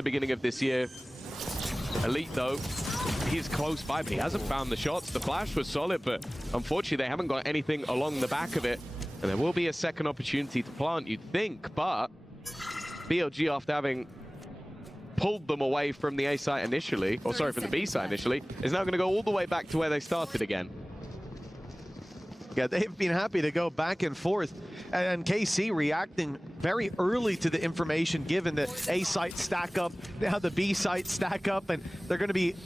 the beginning of this year. Elite, though, he's close by, but he hasn't found the shots. The flash was solid, but unfortunately, they haven't got anything along the back of it. And there will be a second opportunity to plant, you'd think, but BLG, after having pulled them away from the A site initially, or sorry, from the B site initially, is now going to go all the way back to where they started again. Yeah, they've been happy to go back and forth. And KC reacting very early to the information given that A site stack up, now the B site stack up, and they're going to be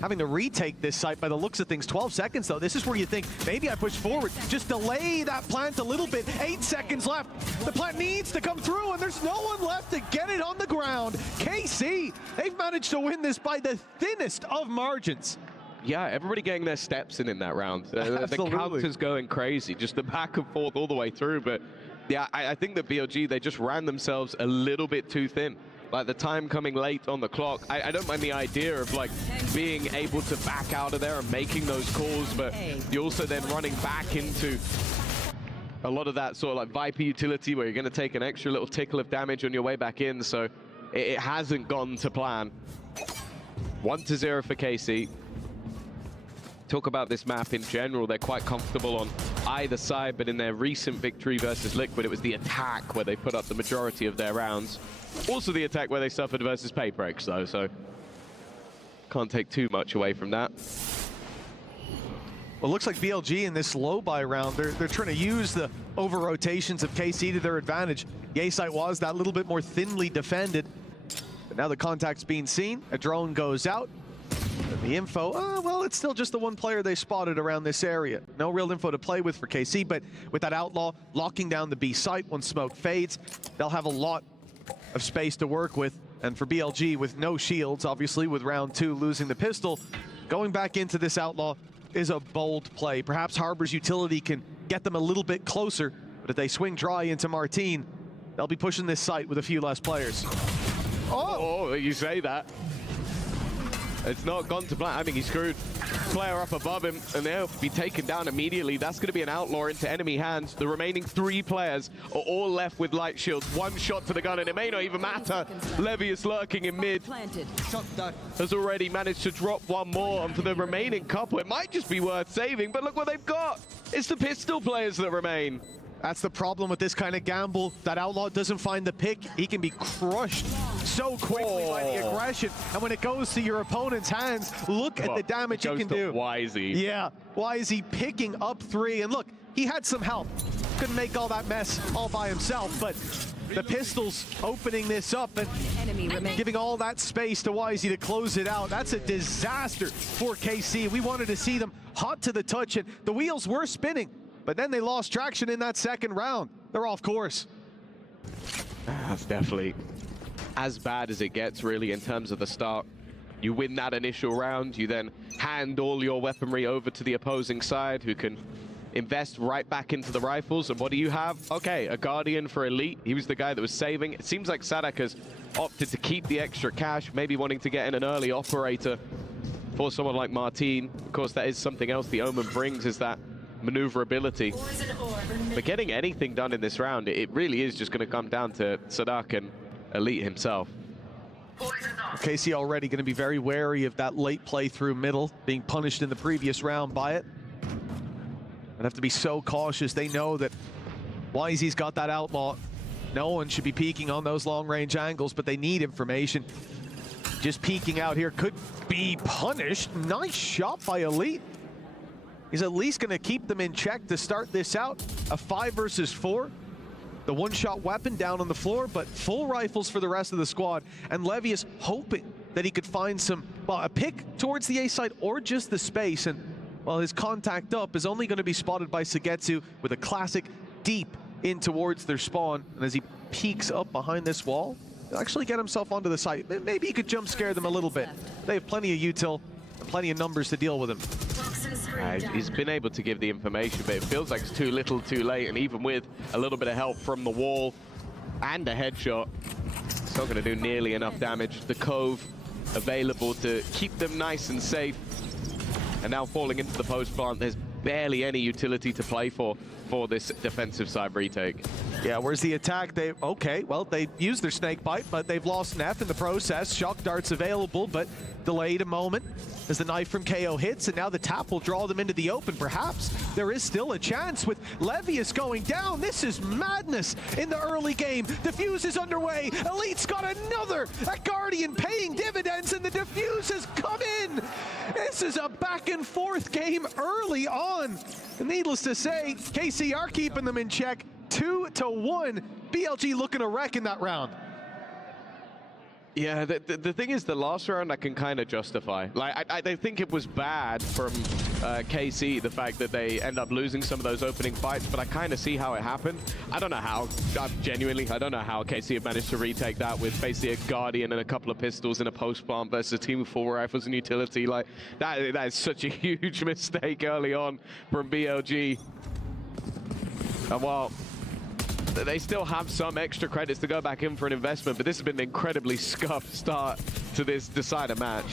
having to retake this site by the looks of things. 12 seconds, though. This is where you think, maybe I push forward. Just delay that plant a little bit. 8 seconds left. The plant needs to come through, and there's no one left to get it on the ground. KC, they've managed to win this by the thinnest of margins. Yeah, everybody getting their steps in that round. The counter's going crazy, just the back and forth all the way through. But yeah, I think that BLG, they just ran themselves a little bit too thin. Like the time coming late on the clock. I don't mind the idea of like being able to back out of there and making those calls, but you're also then running back into a lot of that sort of like Viper utility where you're going to take an extra little tickle of damage on your way back in. So it hasn't gone to plan. 1-0 for KC. Talk about this map in general, they're quite comfortable on either side, but in their recent victory versus Liquid, it was the attack where they put up the majority of their rounds. Also the attack where they suffered versus Paybreaks, though, so can't take too much away from that. Well, it looks like BLG in this low buy round, they're trying to use the over rotations of KC to their advantage. The A site was that little bit more thinly defended, but now the contact's being seen. A drone goes out. The info, well, it's still just the one player they spotted around this area. No real info to play with for KC, but with that Outlaw locking down the B site once smoke fades, they'll have a lot of space to work with. And for BLG, with no shields, obviously, with round 2 losing the pistol, going back into this Outlaw is a bold play. Perhaps Harbor's utility can get them a little bit closer, but if they swing dry into Martine, they'll be pushing this site with a few less players. Oh, you say that. It's not gone to plan. I mean, he screwed player up above him, and they'll be taken down immediately. That's going to be an Outlaw into enemy hands. The remaining 3 players are all left with light shields. 1 shot to the gun, and it may not even matter. Levius lurking in mid has already managed to drop 1 more, and for the remaining couple, it might just be worth saving, but look what they've got. It's the pistol players that remain. That's the problem with this kind of gamble. That Outlaw doesn't find the pick. He can be crushed so quickly by the aggression. And when it goes to your opponent's hands, look at the damage he can do. Wisey. Yeah, Wisey picking up 3. And look, he had some help. Couldn't make all that mess all by himself, but the pistols opening this up and giving all that space to Wisey to close it out. That's a disaster for KC. We wanted to see them hot to the touch, and the wheels were spinning. But then they lost traction in that second round. They're off course. That's definitely as bad as it gets, really, in terms of the start. You win that initial round, you then hand all your weaponry over to the opposing side, who can invest right back into the rifles. And what do you have? Okay, a Guardian for Elite. He was the guy that was saving. It seems like Sadak has opted to keep the extra cash, maybe wanting to get in an early operator for someone like Martine. Of course, that is something else the Omen brings, is that maneuverability. But getting anything done in this round, it really is just going to come down to Sadak and Elite himself. KC already going to be very wary of that late play through middle, being punished in the previous round by it. They'd have to be so cautious. They know that Wisey's got that Outlaw. No one should be peeking on those long-range angles, but they need information. Just peeking out here could be punished. Nice shot by Elite. He's at least going to keep them in check to start this out. A 5 versus 4. The 1-shot weapon down on the floor, but full rifles for the rest of the squad. And Levius hoping that he could find some, well, a pick towards the A side or just the space. And, well, his contact up is only going to be spotted by Sagetsu with a classic deep in towards their spawn. And as he peeks up behind this wall, he'll actually get himself onto the site. Maybe he could jump scare them a little bit. They have plenty of util and plenty of numbers to deal with him. He's been able to give the information, but it feels like it's too little too late, and even with a little bit of help from the wall and a headshot, it's not going to do nearly enough damage. The Cove available to keep them nice and safe, and now falling into the post plant, there's barely any utility to play for this defensive side retake. Yeah, where's the attack? Okay, well, they used their snake bite, but they've lost Neff in the process. Shock darts available, but delayed a moment as the knife from KO hits, and now the tap will draw them into the open. Perhaps there is still a chance with Levius going down. This is madness in the early game. Defuse is underway. Elite's got another. A Guardian paying dividends, and the defuse has come in. This is a back and forth game early on. Needless to say, KC are keeping them in check. 2-1. BLG looking to wreck in that round. Yeah, the thing is, the last round I can kind of justify. Like, I think it was bad from KC, the fact that they end up losing some of those opening fights, but I kind of see how it happened. I don't know how. Genuinely, I don't know how KC have managed to retake that with basically a Guardian and a couple of pistols and a post-plant versus a team of 4 rifles and utility. Like, that is such a huge mistake early on from BLG. And while they still have some extra credits to go back in for an investment, but this has been an incredibly scuffed start to this decider match.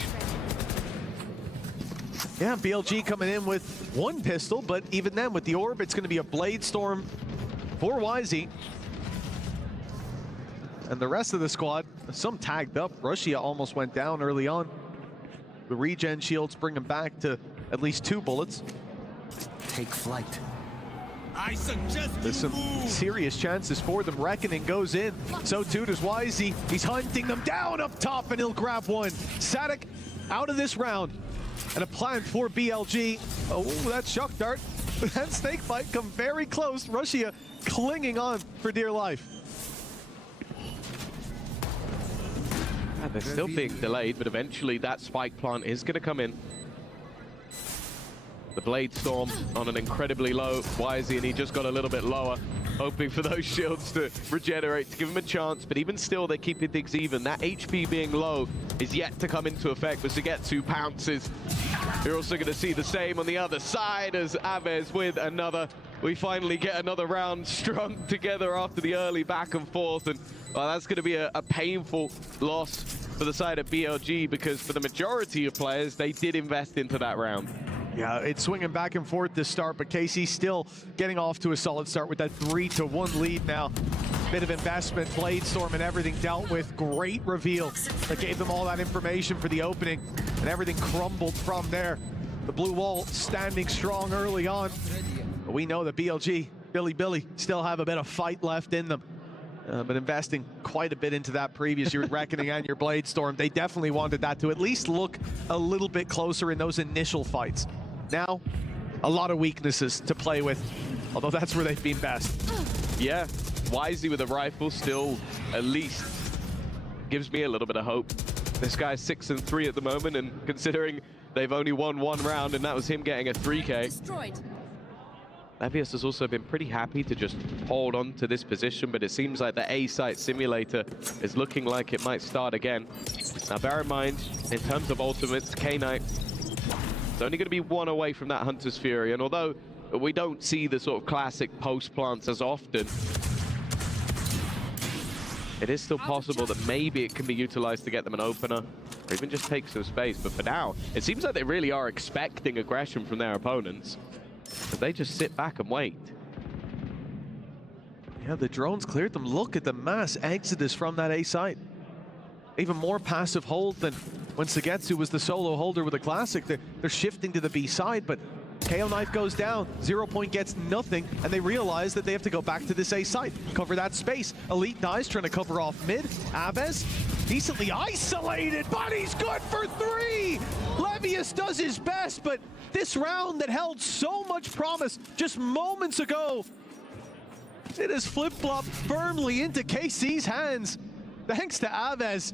Yeah, BLG coming in with 1 pistol, but even then with the orb, it's going to be a Blade Storm for Wisey. And the rest of the squad, some tagged up. Russia almost went down early on. The regen shields bring him back to at least 2 bullets. Take flight. There's some serious chances for them. Reckoning goes in. So too does Wisey. He's hunting them down up top, and he'll grab one. Sadik out of this round. And a plan for BLG. Oh, that shock dart. That snake bite come very close. Russia clinging on for dear life. And they're still being delayed, but eventually that spike plant is going to come in. The Blade Storm on an incredibly low Wisey, and he just got a little bit lower, hoping for those shields to regenerate, to give him a chance, but even still, they're keeping things even. That HP being low is yet to come into effect as Sugetsu pounces. You're also going to see the same on the other side as Aves with another. We finally get another round strung together after the early back and forth, and well, that's going to be a painful loss for the side of BLG, because for the majority of players, they did invest into that round. Yeah, it's swinging back and forth this start, but KC still getting off to a solid start with that 3-1 lead now. Bit of investment, Blade Storm and everything dealt with. Great reveal that gave them all that information for the opening, and everything crumbled from there. The blue wall standing strong early on. But we know that BLG, Billy, still have a bit of fight left in them. But investing quite a bit into that previous, your Reckoning and your Blade Storm, they definitely wanted that to at least look a little bit closer in those initial fights. Now, a lot of weaknesses to play with, although that's where they've been best. Yeah, Wisey with a rifle still at least gives me a little bit of hope. This guy's 6-3 at the moment, and considering they've only won 1 round, and that was him getting a 3K. Destroyed. Levius has also been pretty happy to just hold on to this position, but it seems like the A-site simulator is looking like it might start again. Now bear in mind, in terms of ultimates, K-Knight is only going to be 1 away from that Hunter's Fury, and although we don't see the sort of classic post plants as often, it is still possible that maybe it can be utilized to get them an opener, or even just take some space. But for now, it seems like they really are expecting aggression from their opponents, but they just sit back and wait. Yeah, the drones cleared them. Look at the mass exodus from that A site. Even more passive hold than when Sugetsu was the solo holder with a classic. They're shifting to the B side, but KO Knife goes down. 0 Point gets nothing, and they realize that they have to go back to this A site, cover that space. Elite dies trying to cover off mid. Aves, decently isolated, but he's good for 3! Levius does his best, but this round that held so much promise just moments ago, it is flip-flopped firmly into KC's hands. Thanks to Aves.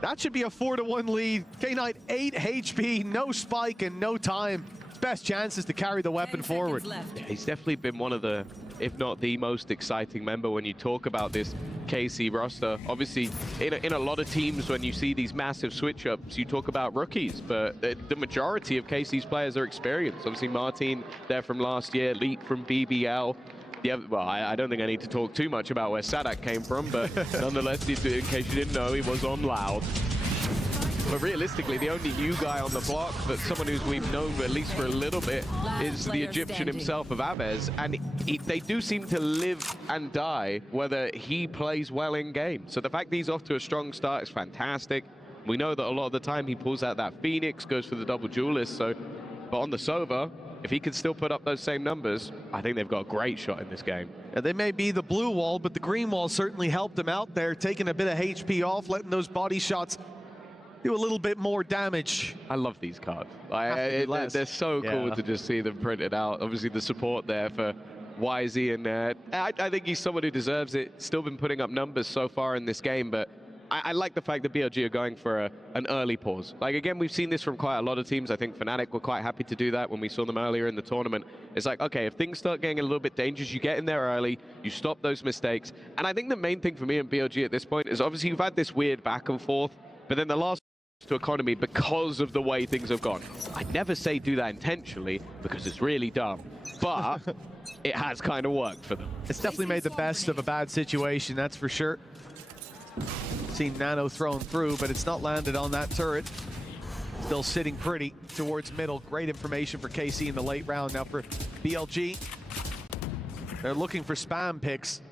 That should be a 4-1 lead. K-Knight 8 HP, no spike and no time. Best chances to carry the weapon forward. Yeah, he's definitely been one of the, if not the most exciting member when you talk about this KC roster. Obviously, in a lot of teams, when you see these massive switch-ups, you talk about rookies, but the majority of KC's players are experienced. Obviously, Martin there from last year, Leet from BBL. Yeah, well, I don't think I need to talk too much about where Sadak came from, but nonetheless, in case you didn't know, he was on Loud. But realistically, the only new guy on the block, but someone who's we've known at least for a little bit, is the Egyptian himself of Aves. And they do seem to live and die whether he plays well in game. So the fact that he's off to a strong start is fantastic. We know that a lot of the time he pulls out that Phoenix, goes for the double duelist. So, but on the Sova, if he can still put up those same numbers, I think they've got a great shot in this game. Yeah, they may be the blue wall, but the green wall certainly helped them out there, taking a bit of HP off, letting those body shots do a little bit more damage. I love these cards. They're so cool to just see them printed out. Obviously, the support there for YZ, and I think he's someone who deserves it. Still been putting up numbers so far in this game, but I like the fact that BLG are going for an early pause. Like, again, we've seen this from quite a lot of teams. I think Fnatic were quite happy to do that when we saw them earlier in the tournament. It's like, okay, if things start getting a little bit dangerous, you get in there early, you stop those mistakes. And I think the main thing for me and BLG at this point is obviously you've had this weird back and forth, but then the last to economy because of the way things have gone. I'd never say do that intentionally because it's really dumb, but it has kind of worked for them. It's definitely made the best of a bad situation, that's for sure. Seen Nano thrown through, but it's not landed on that turret. Still sitting pretty towards middle. Great information for KC in the late round. Now for BLG, they're looking for spam picks.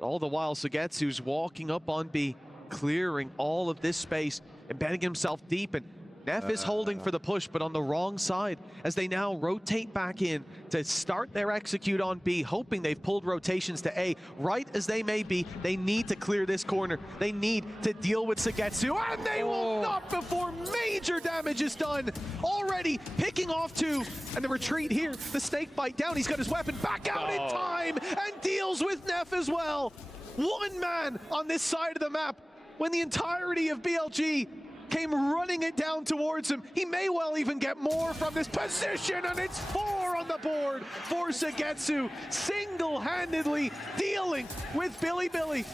All the while, Sugetsu's walking up on B, clearing all of this space, embedding himself deep, and Neff is holding for the push, but on the wrong side as they now rotate back in to start their execute on B, hoping they've pulled rotations to A. Right as they may be, they need to clear this corner. They need to deal with Sugetsu, and they will not before major damage is done. Already picking off two, and the retreat here, the snake bite down. He's got his weapon back out in time and deals with Neff as well. One man on this side of the map when the entirety of BLG came running it down towards him. He may well even get more from this position, and it's 4 on the board for Sugetsu, single-handedly dealing with Billy,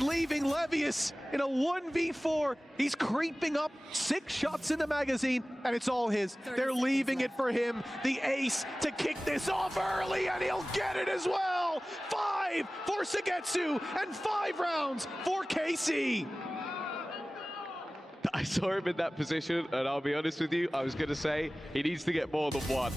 leaving Levius in a 1v4. He's creeping up, 6 shots in the magazine, and it's all his. They're leaving it for him, the ace, to kick this off early, and he'll get it as well. 5 for Sugetsu, and 5 rounds for KC. I saw him in that position, and I'll be honest with you, I was going to say he needs to get more than 1.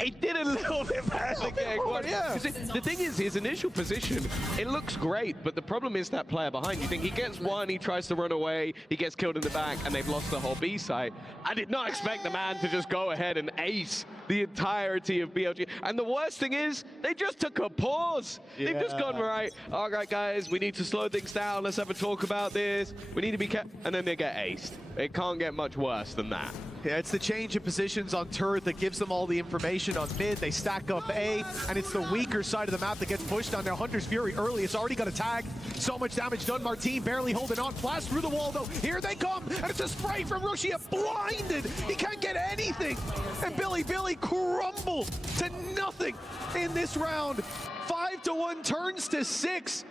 He did a little bit better than getting 1. Yeah. The thing is, his initial position, it looks great, but the problem is that player behind. You think he gets 1, he tries to run away, he gets killed in the back, and they've lost the whole B site. I did not expect the man to just go ahead and ace the entirety of BLG. And the worst thing is, they just took a pause. Yeah. They've just gone, right, all right, guys, we need to slow things down. Let's have a talk about this. We need to be kept, and then they get aced. It can't get much worse than that. Yeah, it's the change of positions on turret that gives them all the information on mid. They stack up A, and it's the weaker side of the map that gets pushed on. Now Hunter's Fury early, it's already got a tag. So much damage done. Martin barely holding on. Flash through the wall though. Here they come, and it's a spray from Rushia, blinded. He can't get anything. And Billy crumble to nothing in this round. 5-1 turns to 6.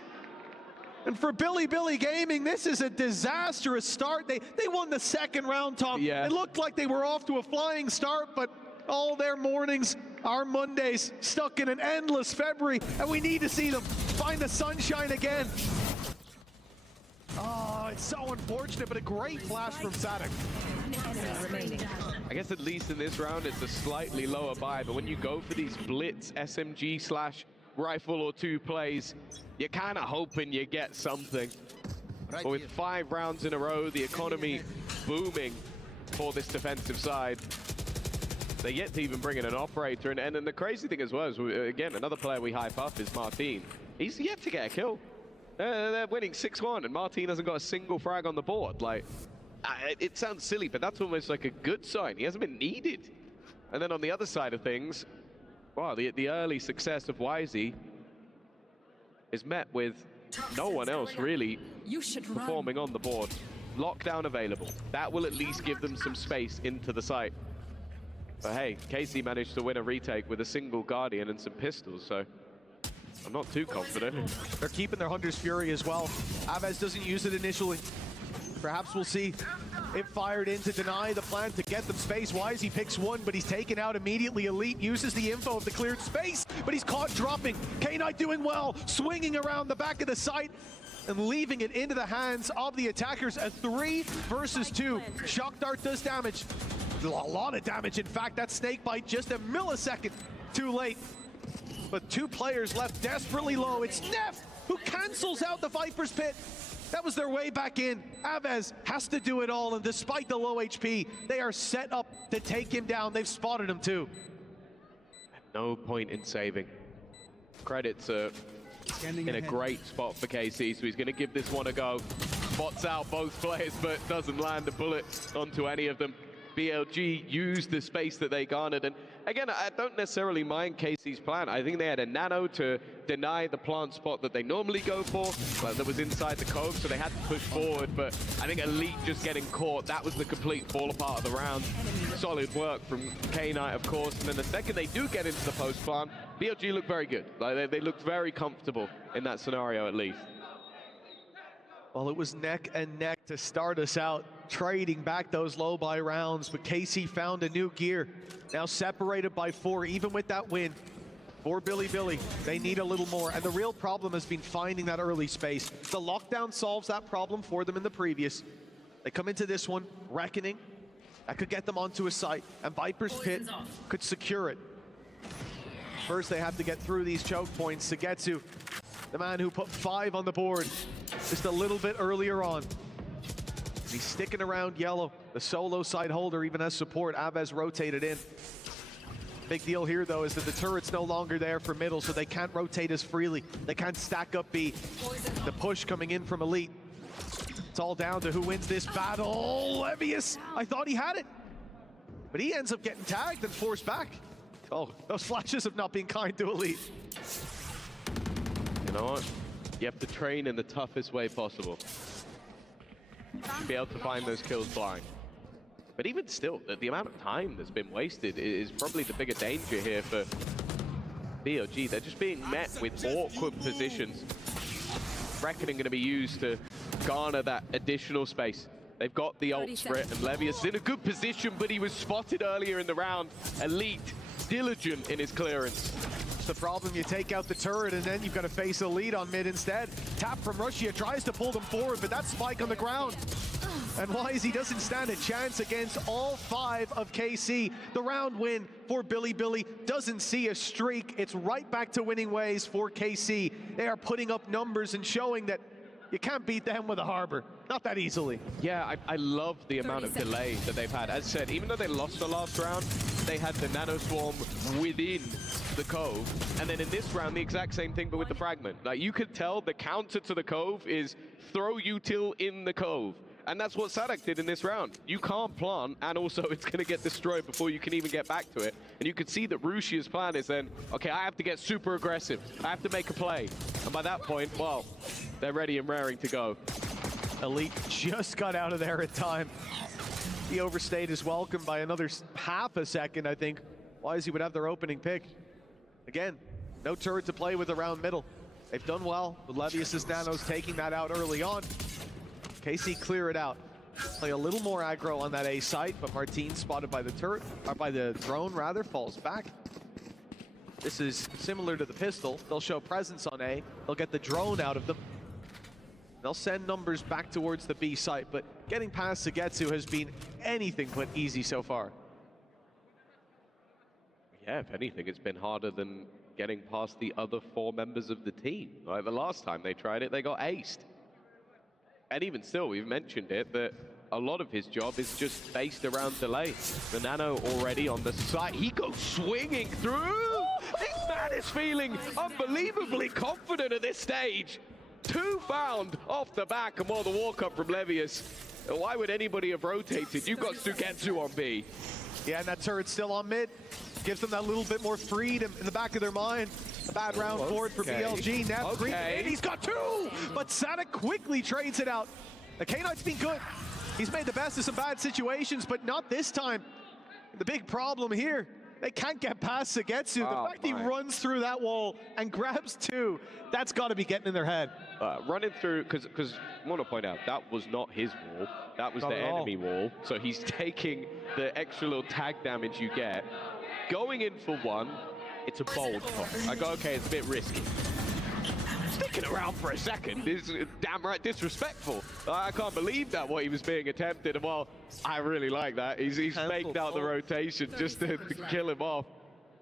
And for Billy Gaming, this is a disastrous start. They won the second round, Tom. Yeah. It looked like they were off to a flying start, but all their mornings are Mondays, stuck in an endless February, and we need to see them find the sunshine again. Oh, it's so unfortunate, but a great flash from Sadik. I guess at least in this round, it's a slightly lower buy, but when you go for these blitz SMG / rifle or 2 plays, you're kind of hoping you get something. But with 5 rounds in a row, the economy booming for this defensive side, they yet to even bring in an operator. And then the crazy thing as well is, again, another player we hype up is Martin. He's yet to get a kill. They're winning 6-1, and Martin hasn't got a single frag on the board. Like, it sounds silly, but that's almost like a good sign. He hasn't been needed. And then on the other side of things, wow, the early success of YZ is met with no one else really performing on the board. Lockdown available. That will at least give them some space into the site. But hey, KC managed to win a retake with a single Guardian and some pistols, so I'm not too confident. They're keeping their Hunter's Fury as well. Aves doesn't use it initially. Perhaps we'll see it fired in to deny the plan to get them space. YZ picks 1, but he's taken out immediately. Elite uses the info of the cleared space, but he's caught dropping. K-Knight doing well, swinging around the back of the site. and leaving it into the hands of the attackers. A 3 versus 2. Shock Dart does damage. A lot of damage, in fact. That snake bite just a millisecond too late. But 2 players left desperately low. It's Neff who cancels out the Viper's Pit. That was their way back in. Aves has to do it all, and despite the low HP, they are set up to take him down. They've spotted him too. No point in saving. Credits are in a great spot for KC, so he's going to give this one a go. Spots out both players, but doesn't land a bullet onto any of them. BLG used the space that they garnered, and again, I don't necessarily mind KC's plan. I think they had a nano to deny the plant spot that they normally go for, that was inside the cove, so they had to push forward, but I think Elite just getting caught, that was the complete fall apart of the round. Solid work from K-Knight, of course, and then the second they do get into the post plant, BLG looked very good. Like they looked very comfortable in that scenario, at least. Well, it was neck and neck to start us out, trading back those low buy rounds, but KC found a new gear. Now separated by 4, even with that win. For Billy, they need a little more, and the real problem has been finding that early space. The lockdown solves that problem for them in the previous. They come into this one, Reckoning. That could get them onto a site, and Viper's Pit could secure it. First, they have to get through these choke points. Sugetsu, the man who put 5 on the board just a little bit earlier on. He's sticking around yellow. The solo side holder, even as support, Aves rotated in. Big deal here, though, is that the turret's no longer there for middle, so they can't rotate as freely. They can't stack up B. The push coming in from Elite. It's all down to who wins this battle. Levius, I thought he had it, but he ends up getting tagged and forced back. Oh, those flashes have not been kind to Elite. You know what? You have to train in the toughest way possible to be able to find those kills blind. But even still, the amount of time that's been wasted is probably the bigger danger here for BLG. They're just being met with awkward positions. Reckoning going to be used to garner that additional space. They've got the ult for it, and Levius is in a good position, but he was spotted earlier in the round. Elite, diligent in his clearance. It's the problem, you take out the turret and then you've got to face Elite on mid instead. Tap from Russia tries to pull them forward, but that spike on the ground. And Wisey doesn't stand a chance against all 5 of KC. The round win for Billy doesn't see a streak. It's right back to winning ways for KC. They are putting up numbers and showing that you can't beat them with a harbor. Not that easily. Yeah, I love the amount of delay that they've had. As said, even though they lost the last round, they had the nano swarm within the cove. And then in this round, the exact same thing, but with the fragment. Like, you could tell the counter to the cove is throw util in the cove. And that's what Sadak did in this round. You can't plant, and also it's going to get destroyed before you can even get back to it. And you can see that Rushia's plan is then, okay, I have to get super aggressive. I have to make a play. And by that point, well, they're ready and raring to go. Elite just got out of there in time. He overstayed his welcome by another half a second, I think. Wisey would have their opening pick. Again, no turret to play with around middle. They've done well, but Levius's nanos taking that out early on. KC clear it out. Play a little more aggro on that A site, but Martin spotted by the turret, or by the drone rather, falls back. This is similar to the pistol. They'll show presence on A. They'll get the drone out of them. They'll send numbers back towards the B site, but getting past Sugetsu has been anything but easy so far. Yeah, if anything, it's been harder than getting past the other 4 members of the team. Like the last time they tried it, they got aced. And even still, we've mentioned it, that a lot of his job is just based around delay. The nano already on the site. He goes swinging through. This man is feeling unbelievably confident at this stage. 2 found off the back, and more the walk up from Levius. Why would anybody have rotated? You've got Sugetsu on B. Yeah, and that turret's still on mid. Gives them that little bit more freedom in the back of their mind. A bad round forward for BLG. Now and he's got 2, but Sadak quickly trades it out. The K-Knight's been good. He's made the best of some bad situations, but not this time. The big problem here, they can't get past Sugetsu. The fact he runs through that wall and grabs 2, that's got to be getting in their head. Running through, because I want to point out, that was not his wall. That was the enemy wall. So he's taking the extra little tag damage you get. Going in for 1, it's a bold call. I go, okay, it's a bit risky. sticking around for a second is damn right disrespectful. I can't believe that what he was being attempted. And while I really like that, he's faked out the rotation just to kill him off.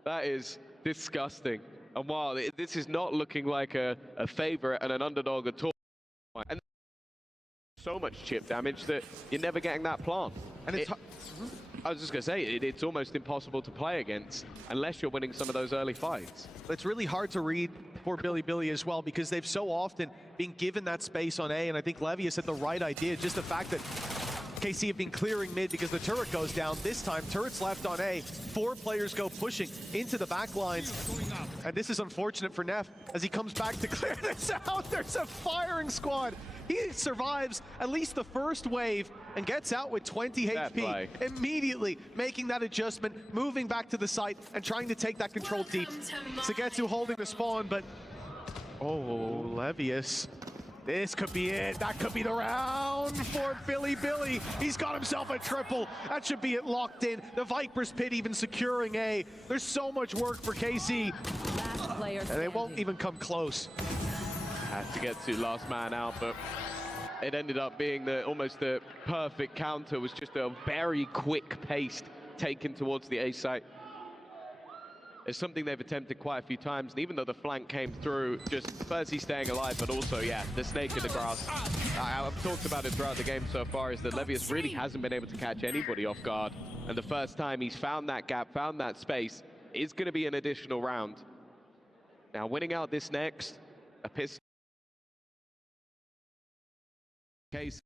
That is disgusting. And while this is not looking like a favorite and an underdog at all, and so much chip damage that you're never getting that plant. And I was just going to say, it's almost impossible to play against unless you're winning some of those early fights. It's really hard to read for Billy as well because they've so often been given that space on A, and I think Levius had the right idea. Just the fact that KC have been clearing mid because the turret goes down. This time, turret's left on A. 4 players go pushing into the back lines. And this is unfortunate for Neff as he comes back to clear this out. There's a firing squad. He survives at least the first wave and gets out with 20 HP, immediately making that adjustment, moving back to the site and trying to take that control deep. Sugetsu holding the spawn, but oh, Levius. This could be it. That could be the round for Billy. He's got himself a triple. That should be it locked in. The Viper's Pit even securing A. There's so much work for KC. And they won't even come close. Had to get to last man out, but it ended up being almost the perfect counter. It was just a very quick pace taken towards the A site. It's something they've attempted quite a few times, and even though the flank came through, just firstly staying alive, but also, yeah, the snake in the grass. I've talked about it throughout the game so far, is that Levius really hasn't been able to catch anybody off guard. And the first time he's found that gap, found that space, is going to be an additional round. Now, winning out this next, a pistol case.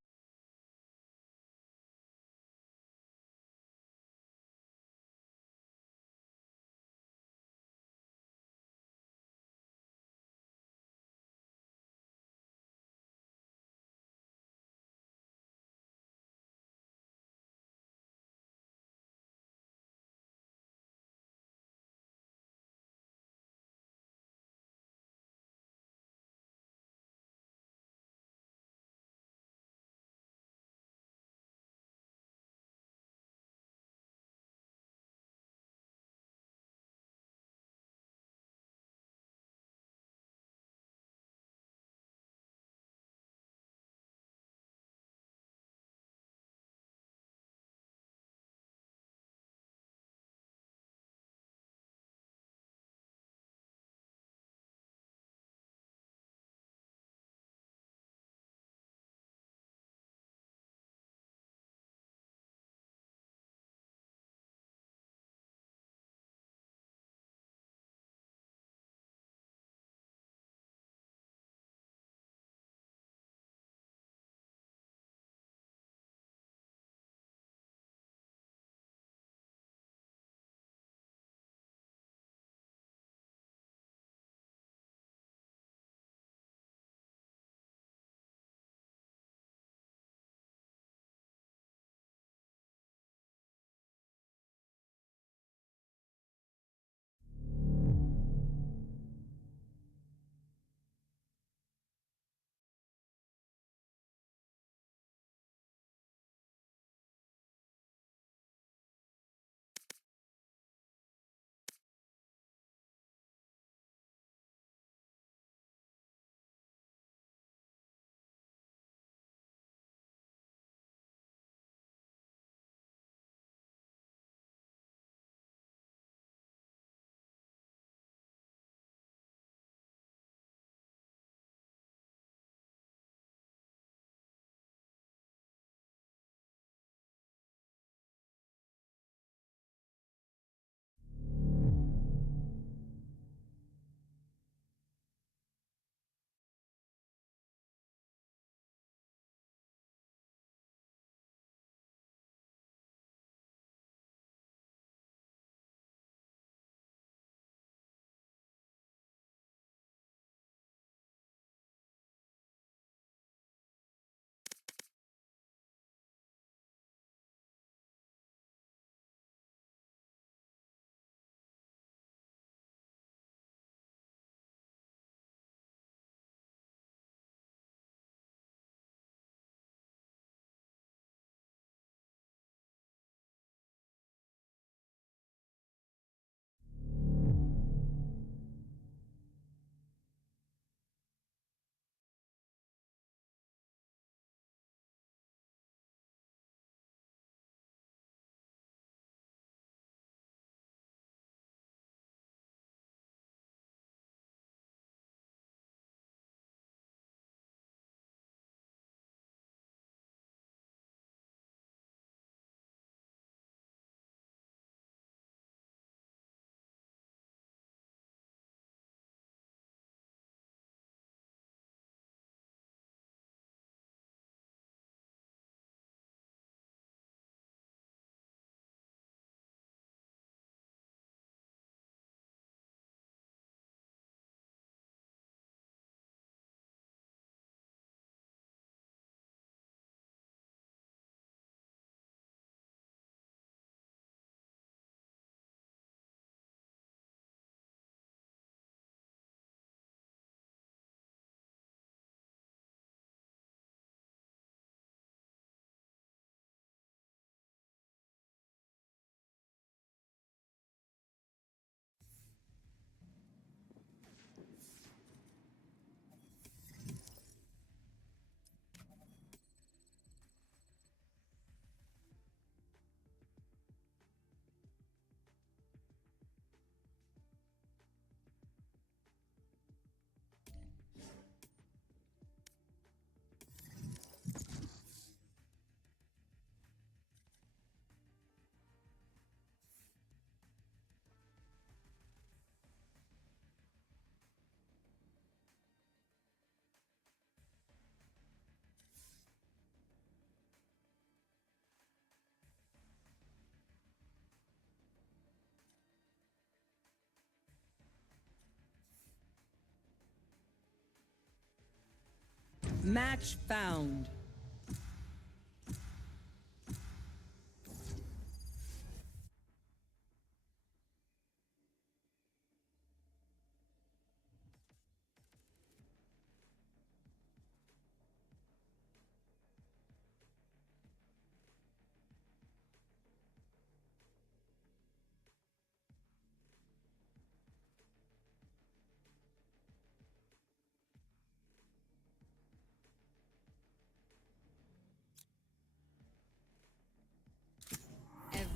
Match found.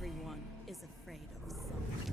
Everyone is afraid of someone.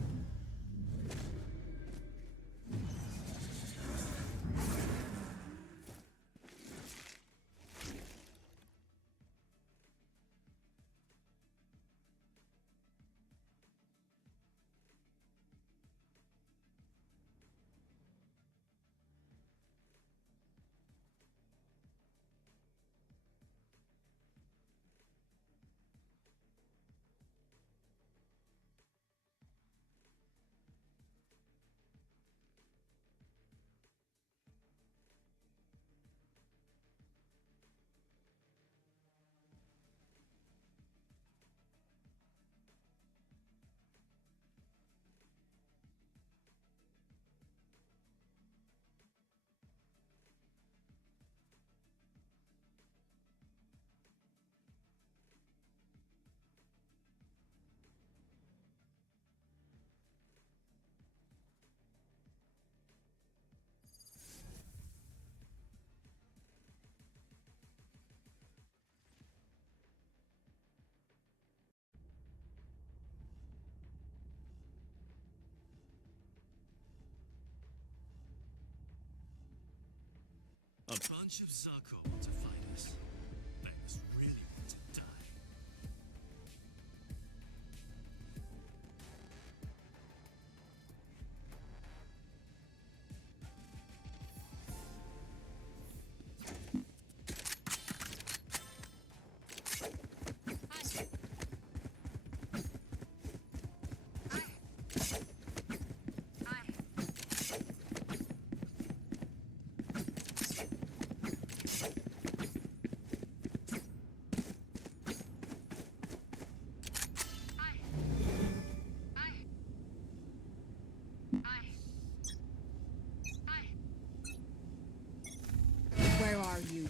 A bunch of Zarko want to fight us. Bangers really want to die. Where are you?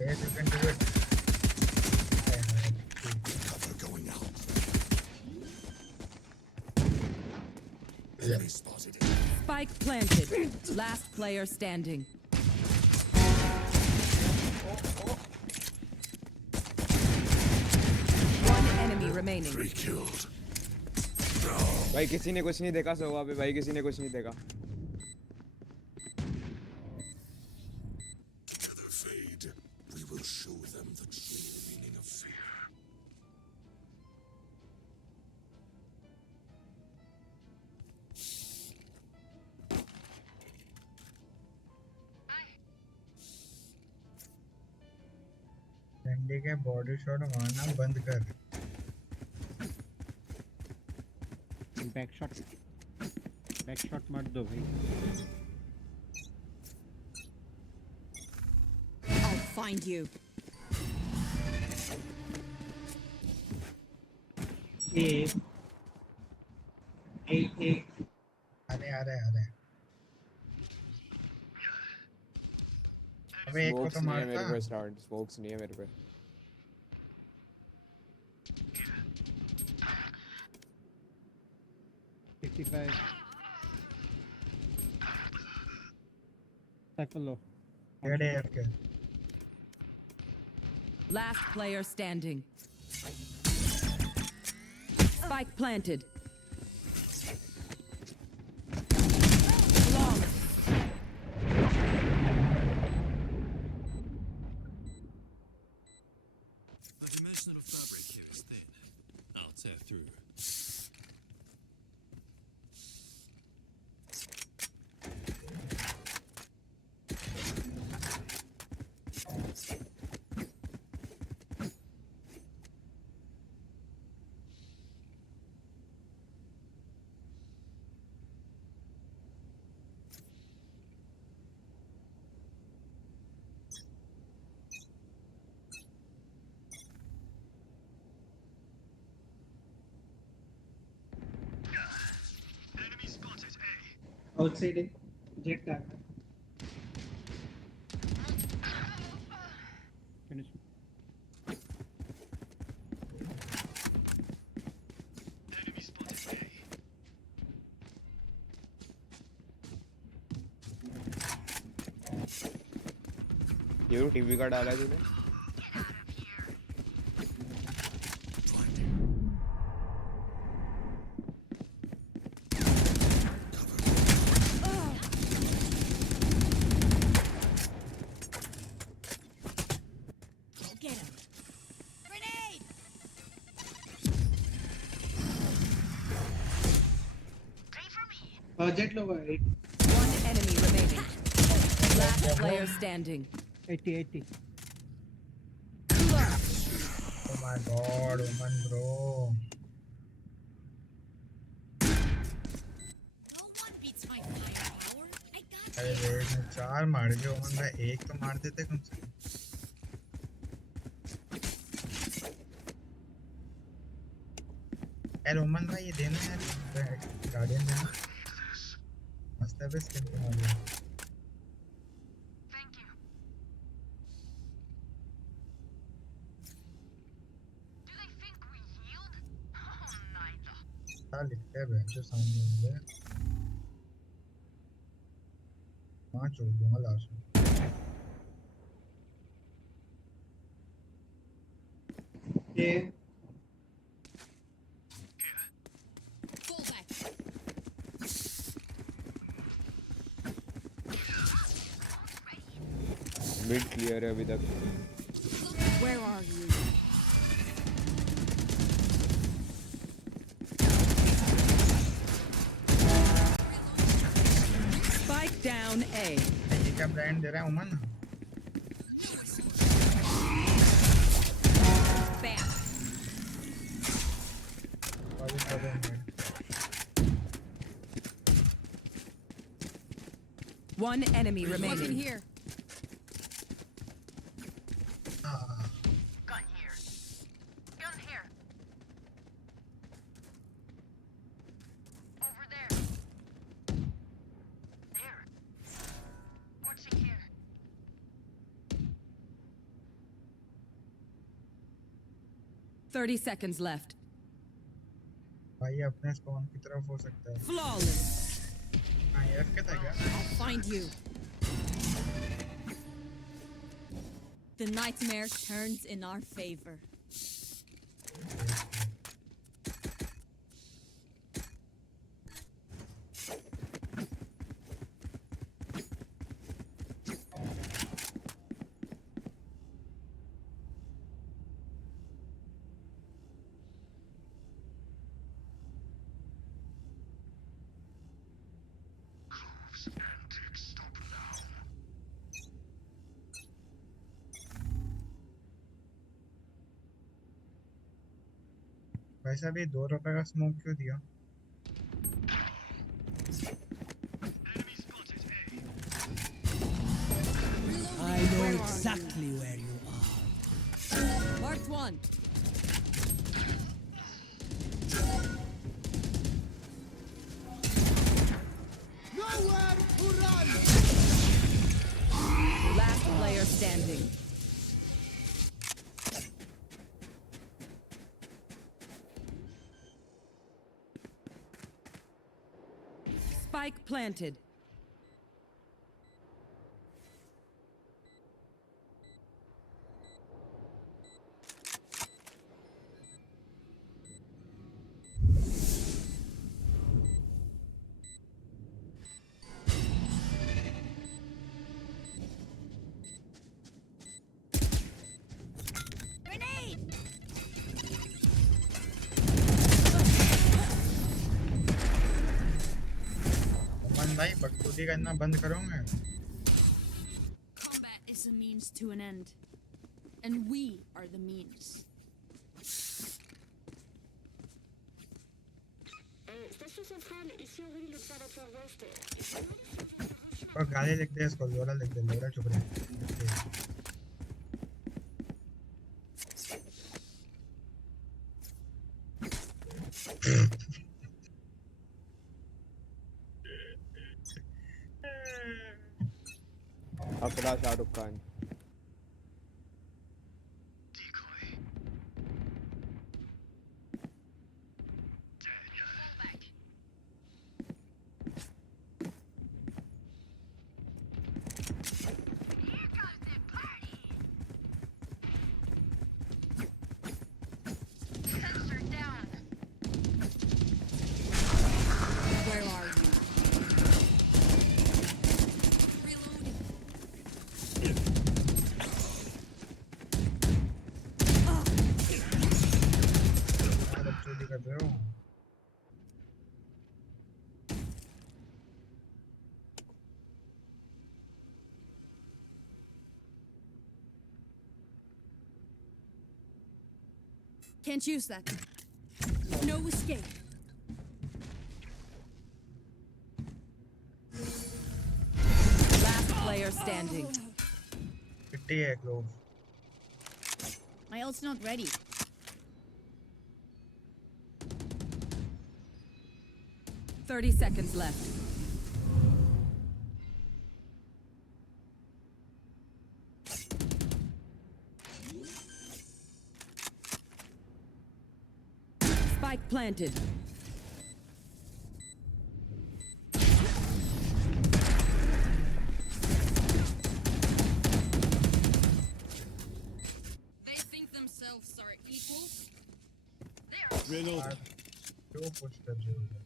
Yes, you can do it. Cover going out. Enemy spotted. Spike planted. Last player standing. One enemy remaining. 3 killed. भाई किसी ने कुछ नहीं देखा सोवा पे भाई किसी ने कुछ नहीं देखा Together fade. We will show them the true meaning of fear. डंडे के बॉडी शॉट मारना बंद कर बैक शॉट मत दो भाई I'll find you. ए आ रहे अबे एक को स्मोक्स तो नहीं है मेरे मारता पे स्टार्ट स्मोक्स नहीं है मेरे पे 55 Cycle low. Get AFK. Last player standing. Spike planted. Long. A dimensional Outside jet tag. Finish. Enemy spotted A. ये टीवी का डाला है तूने Get him. Grenade! Jet low. One enemy remaining. Last player standing. 80. Oh my god, Oman bro. No one beats my firepower. I got अरे red में 4 मार दिए ओमन भाई, एक तो मार देते कम से कम। यार ओमन भाई ये देना यार, गार्डियन देना मस्त है। बस स्किन पे मार दिया। क्या लिखते हैं जो सामने मुझे वहाँ छोड़ दूंगा लास्ट में। ये full back. मिड क्लियर है अभी तक Where are you? Spike down A. ये क्या ब्रांड दे रहा है ओमन? Bam. वाली सारे हैं। One enemy remaining. Here. Over there. There. What's in here? 30 seconds left. भाई अपने स्पॉन की तरफ हो सकता है। Flawless. हाँ ये क्या था क्या? I'll find you. The nightmare turns in our favor. वैसे भी 2 रुपए का स्मोक क्यों दिया? I know exactly where you are. Marked one. Nowhere to run! Last player standing. Spike planted. Grenade! ओमन भाई बकचोदी करना बंद करोगे? Combat is a means to an end. And we are the means. और गाली लिख दे इसको, लोरा लिख दे, लोरा चुप रहे। पकड़ा Shahrukh Khan Sensor down. Where are you? Reloading. आप चोरी कर रहे हो Can't use that. No escape. Last player standing. पिट्टी है glove My ult's not ready. Thirty seconds left. Spike planted. They think themselves are equals. Reloading. क्यों पुश कर रहे हो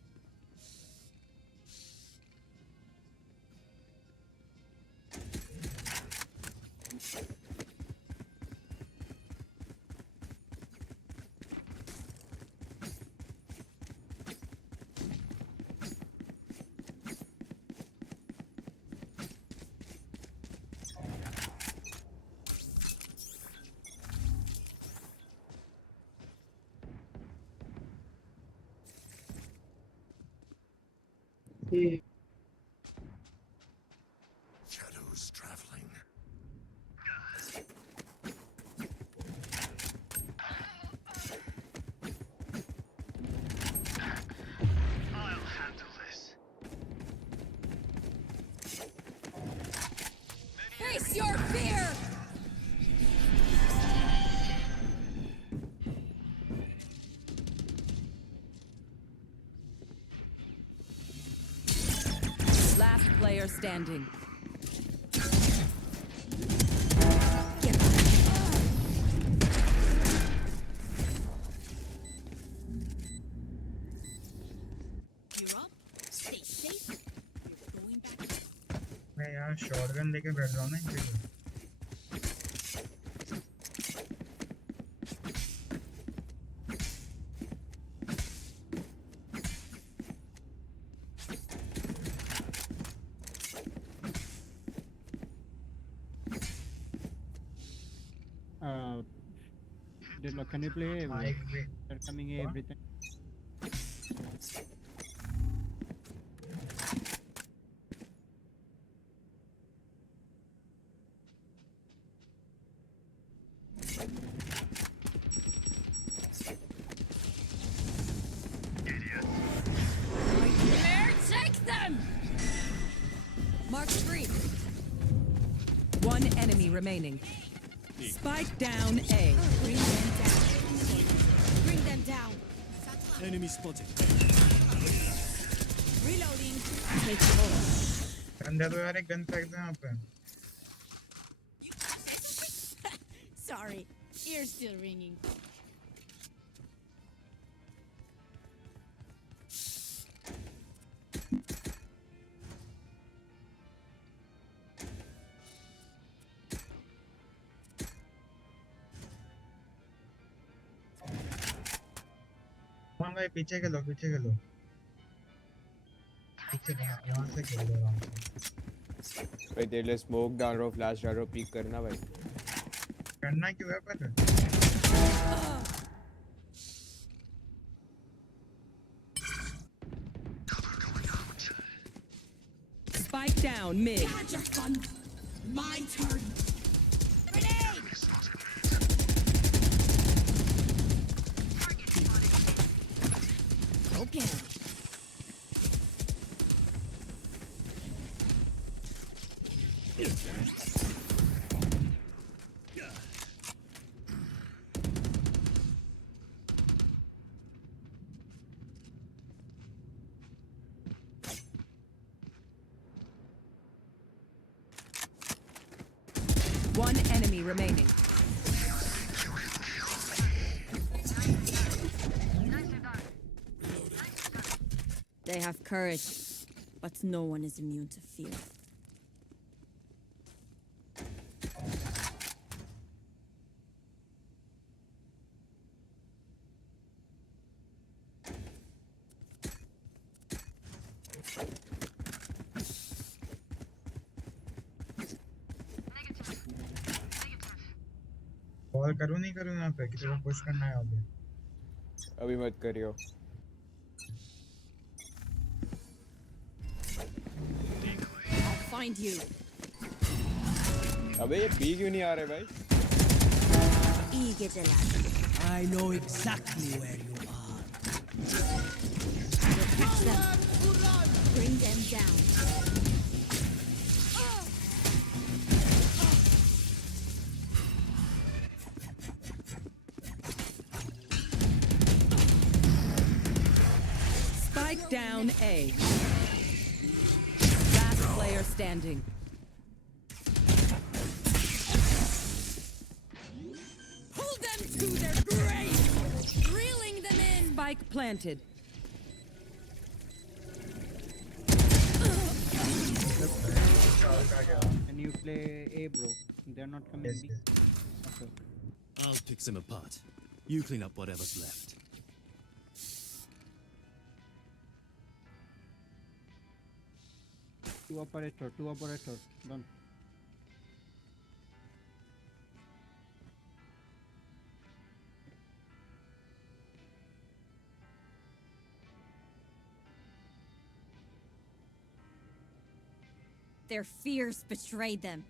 ये Shadows traveling. I'll handle this. Face your fear! Last player standing. You're up. Stay safe. You're going back. मैं यहाँ shotgun लेके बैठ रहा हूँ ना इनके लिए can you play? माइक भी They're coming here every time. Where? Take them! Mark 3. One enemy remaining. Spike down A. Bring them down. Bring them down. Enemy spotted. Reloading. Take hold. अंदर तो यार एक गन फेंक दे यहाँ पे Sorry. Ear's still ringing. हाँ भाई पीछे के लो पीछे के लो पीछे यहाँ से खेल लो आराम से भाई तेरे लिए स्मोक डाल रहा हूँ फ्लैश डाल रहा हूँ पीक करना भाई करना क्यों है पर Spike down mid. Had your fun. My turn. Grenade! Okay. One enemy remaining. They have courage, but no one is immune to fear. Call करूँ नहीं करूँ यहाँ पे किसी को पुश करना है अभी अभी मत करियो I'll find you. अबे ये बी क्यों नहीं आ रहे भाई İyi geceler. I know exactly where you are. Catch them. Bring them down. Spike down A. Last player standing. Pull them to their grave. Reeling them in. Spike planted. Can you play A, bro? They're not coming yes, B. yes. Okay. I'll pick them apart. You clean up whatever's left. Two operator. Done. Their fears betrayed them.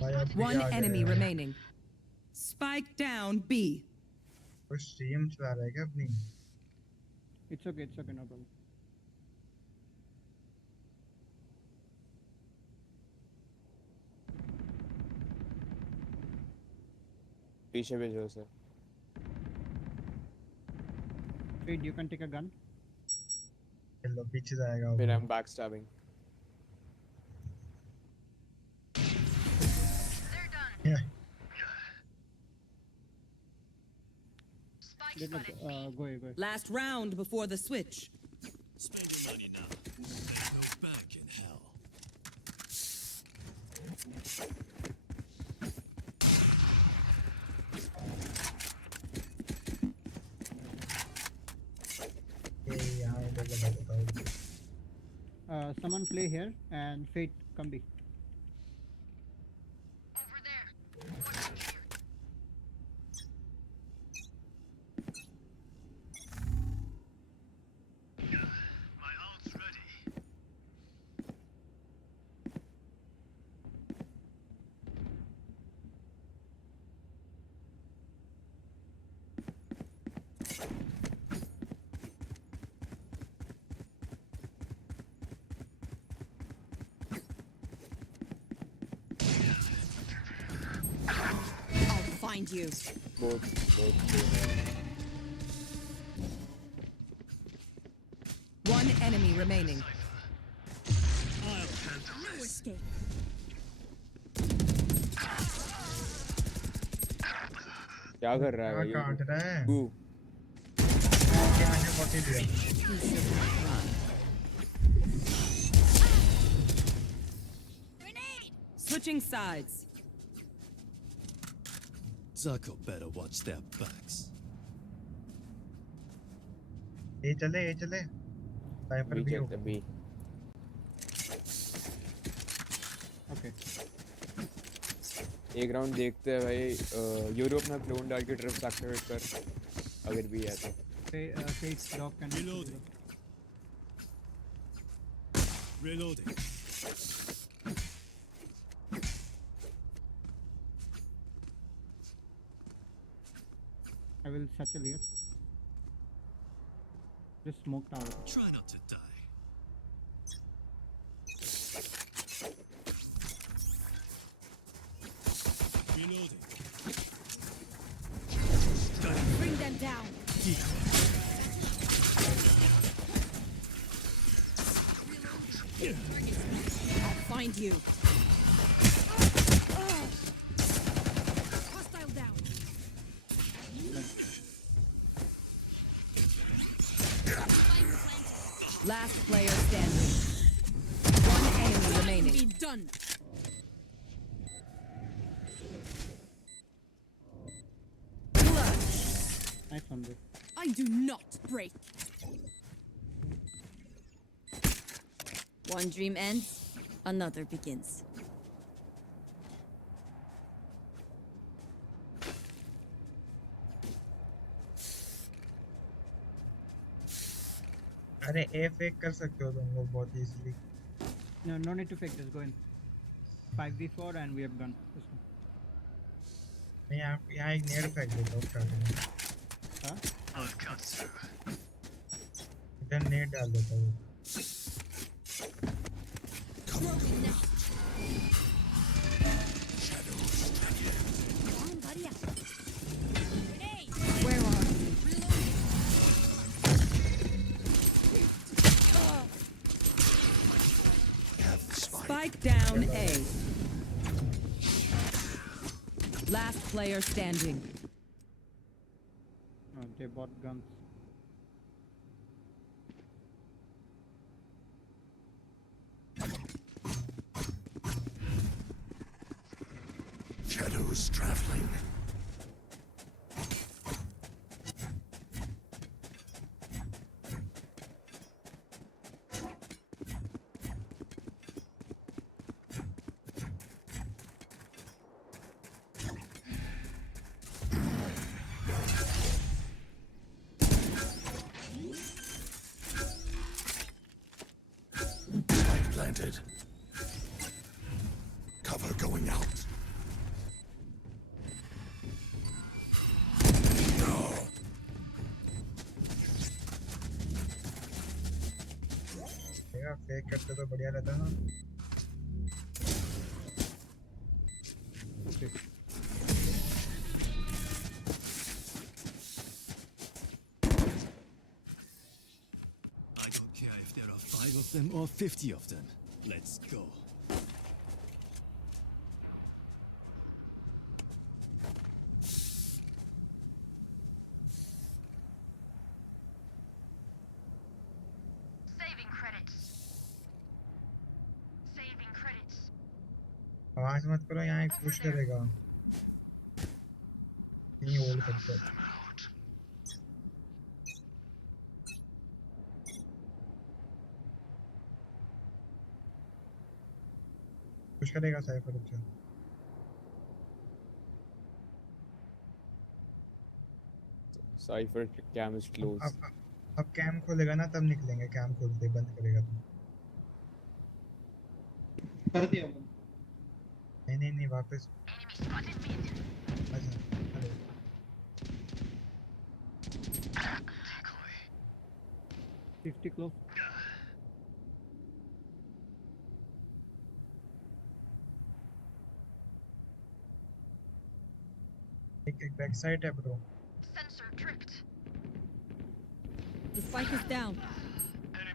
भाई अब भी One आ गए enemy हैं। remaining. Spike down B. कोई stream चला रहा है क्या अपनी It's okay, no problem. पीछे भेजो उसे Wait, you can take a gun. चलो पीछे जाएगा वो। फिर हम back stabbing Yeah. Good luck. Go ahead. Last round before the switch. Spend your money now. Go back in hell. ये यहाँ पे बताओ। Someone play here and Fate come B. Over there. Watch here. My ult's ready. I'll find you. both One enemy remaining. I'll handle No this. escape. क्या कर रहा है क्या भाई काट रहा है तू ये मैंने 40 दिया You shouldn't run. Grenade! Switching sides. Zarko better watch their backs. ये चले साइपर बी भी हो चलते बी Okay. एक राउंड देखते हैं भाई यूरोप में क्लोन डाल के ट्रिप्स एक्टिवेट कर अगर भी है तो Fate dog can. Reloading. Reloading. I will satchel here. Just smoked out. Try not to die. Reloading. Bring them down. Decoy. find you. Hostile down. Last player standing. One enemy Be remaining. done. Nice one, bro. I do not break. One dream ends, another begins. अरे ए fake कर सकते हो तुम वो बहुत easily. No, no need to fake. Just go in. 5v4 and we have done. Let's go. मैं यहाँ एक नेड फेंक देता हूँ स्टार्टिंग में. Huh? इधर नेड डाल देता हूँ. Broken now. Come on, buddy. Grenade. Where are you? Spike down A. Last player standing. Oh, they bought guns. Shadows traveling. Light planted. Cover going out. Fake करते तो बढ़िया रहता ना. Okay. I don't care if there are 5 of them or 50 of them. Let's go. Saving credits. Saving credits. आवाज मत करो यहाँ एक पुश करेगा. नहीं होल्ड करते. पुश करेगा साइफर अच्छा. Cypher cam is closed. अब कैम खोलेगा ना तब निकलेंगे. कैम खोलते बंद करेगा तो. कर दिया नहीं वापस. Enemy spotted mid. अच्छा हेलो. 50 close. एक बैक साइड है bro. Sensor tripped. The spike is down.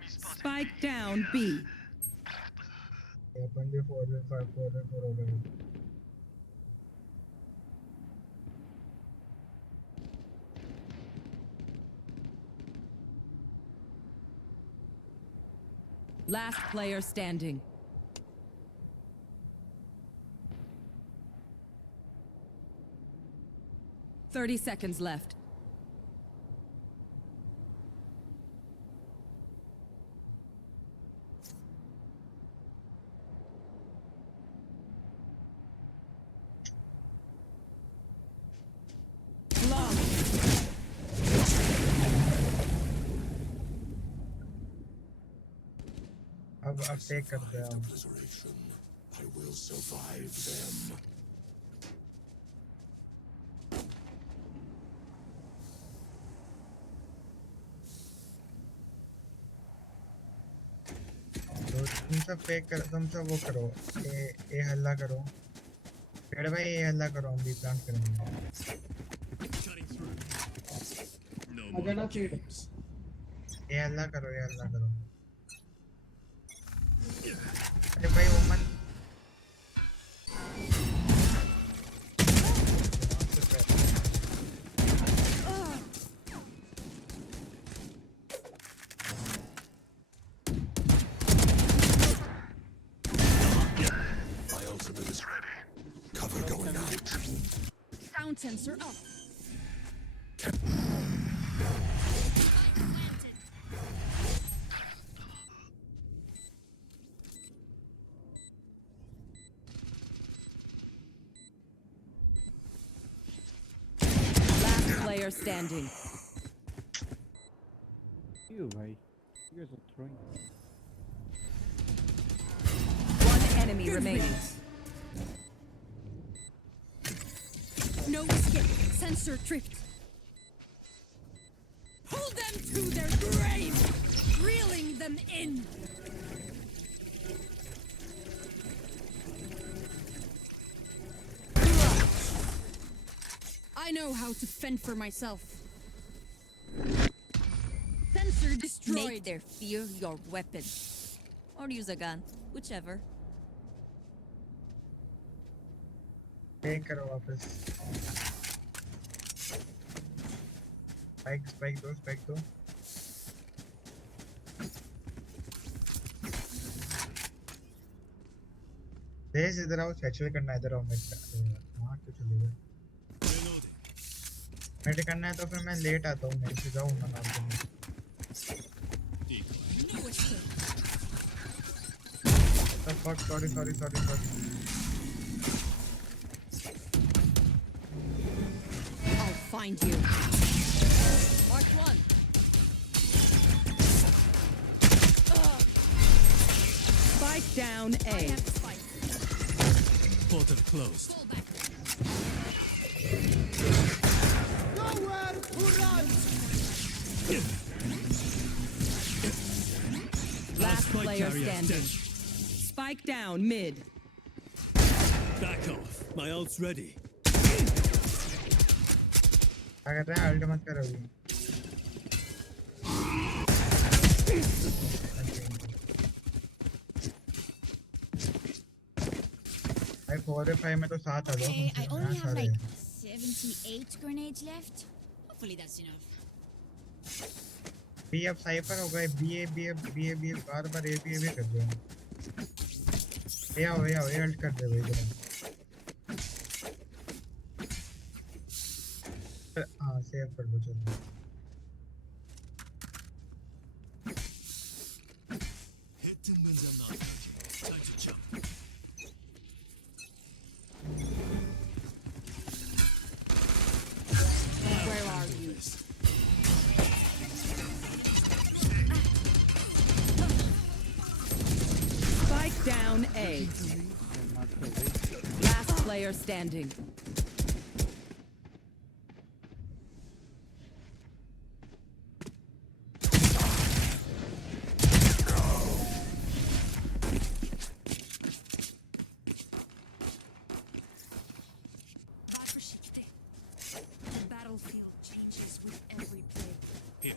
Spike down B. अपन भी 4v5 4v4 हो गए. Last player standing. Thirty seconds left. अब टेक करते हैं. Obliteration. I will survive them. तो तुम सब फेक कर. तुम सब वो करो. ए हल्ला करो. पेड़ भाई ए हल्ला करो. हम भी प्लांट करेंगे. Cutting through. No अगर ना more फिर games. ए हल्ला करो. अरे भाई ओमन Sound sensor up. Last player standing. You, bhai. You guys are throwing. One enemy remaining. No escape. Sensor tripped. Pull them to their grave, reeling them in. I know how to fend for myself. Sensor destroyed. Make their fear your weapon. Or use a gun, whichever. Take करो वापस. Spike दो. देश इधर आओ, special करना इधर आओ मेरे. हाँ तो चले गए. मेरे करना है तो फिर मैं लेट आता हूँ. मैं सीधा हूँ ना आपको. No escape. Fuck, sorry. I'll find you. Mark one. Spike down I A. have the spike. Portal closed. Fall back. Last spike player carrier standing. dead. Spike down mid. Back off. My ult's ready. क्या कर रहे हैं? Alt मत करो अभी. भाई 4 और 5 में तो 7 आ जाओ. Okay, I only have like 78 grenades left. Hopefully that's enough. बी अब साइपर हो गए. बी बार ए बी कर दो. ए आओ अल्ट कर दे भाई जरा. हाँ सेव कर दो चलो. Hit them when they're not looking. Time to jump. Where are you? Spike down A. Last player standing. The battlefield changes with every play. Here.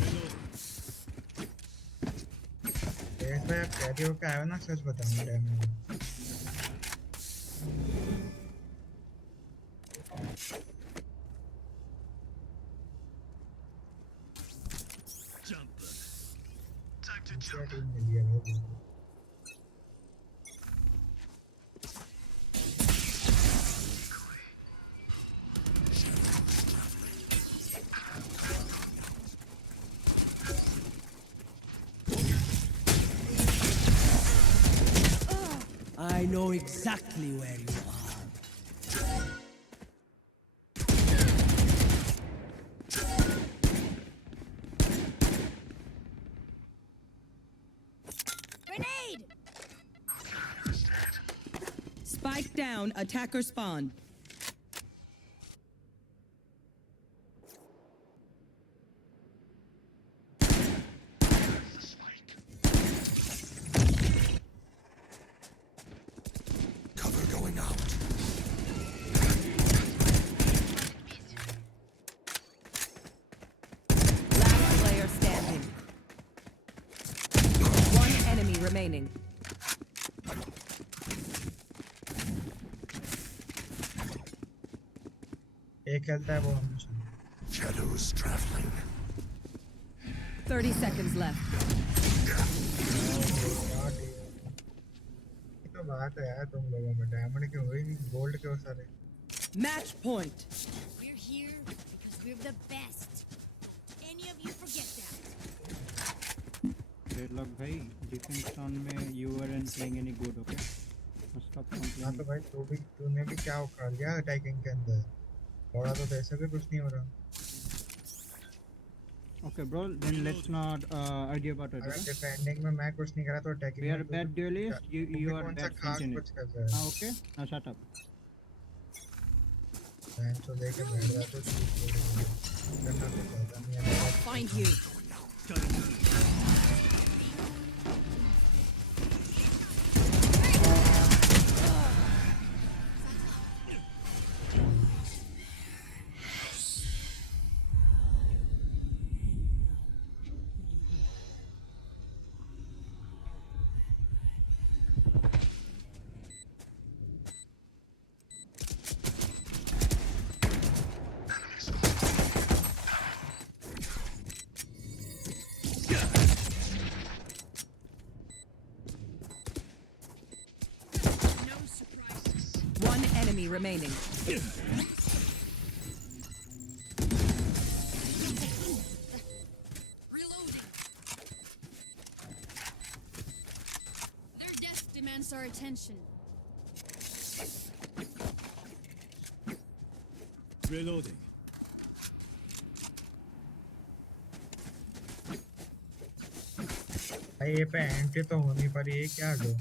Reloading. ऐसा कैरी हो के आया ना. सच बताऊँ damage. Jumper. Time to jump. Team मिल गया भाई. I know exactly where you are. Grenade! Spike down, attacker spawn. Cover going out. Last player standing. One enemy remaining. एक खेलता है वो हमेशा. Shadows traveling. 30 seconds left. ये तो बात है यार तुम लोगों में डायमंड के हुए नहीं गोल्ड के हो सारे Match point. We're here because we're the best. Any of you forget that? Deadlock भाई, defense round में you weren't playing any good, okay? So stop हाँ complaining. तो भाई तूने भी क्या उखाड़ लिया अटैकिंग के अंदर थोड़ा तो वैसे भी कुछ नहीं हो रहा Okay, bro. Then let's not argue about it. अगर Okay? डिफेंडिंग में मैं कुछ नहीं करा तो अटैकिंग We में are bad duelists. You are कौन सा bad खास sentinel. कुछ कर रहा है Okay? Now shut up. मैं तो लेके बैठ रहा तो चीज करना तो चाहता नहीं है I'll find you. No surprises. One enemy remaining. Reloading. Their death demands our attention. Reloading. भाई ये पे एंट्री तो होनी पर ये क्या दो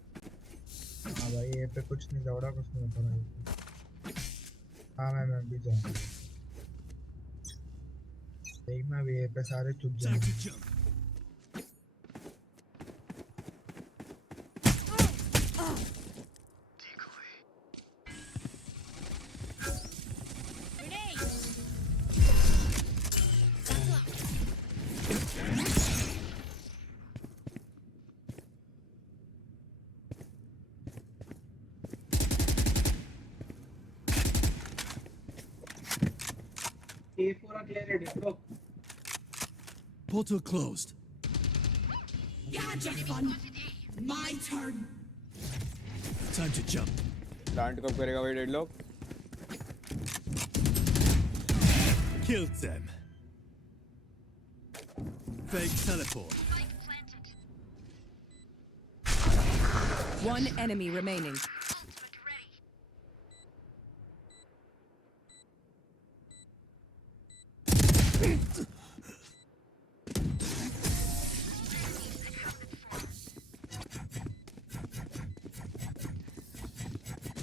हाँ भाई ये पे कुछ नहीं दौड़ा कुछ नहीं होता भाई हाँ मैं भी जाऊँगा देखना भी ये पे सारे चुप Time जाएंगे to jump. Grenade. Buckle up. ये पूरा क्लियर है देखो Portal closed. Gadget fun. My turn. Time to jump. Plant कब करेगा भाई deadlock Killed them. Fake teleport. One enemy remaining. Ultimate ready.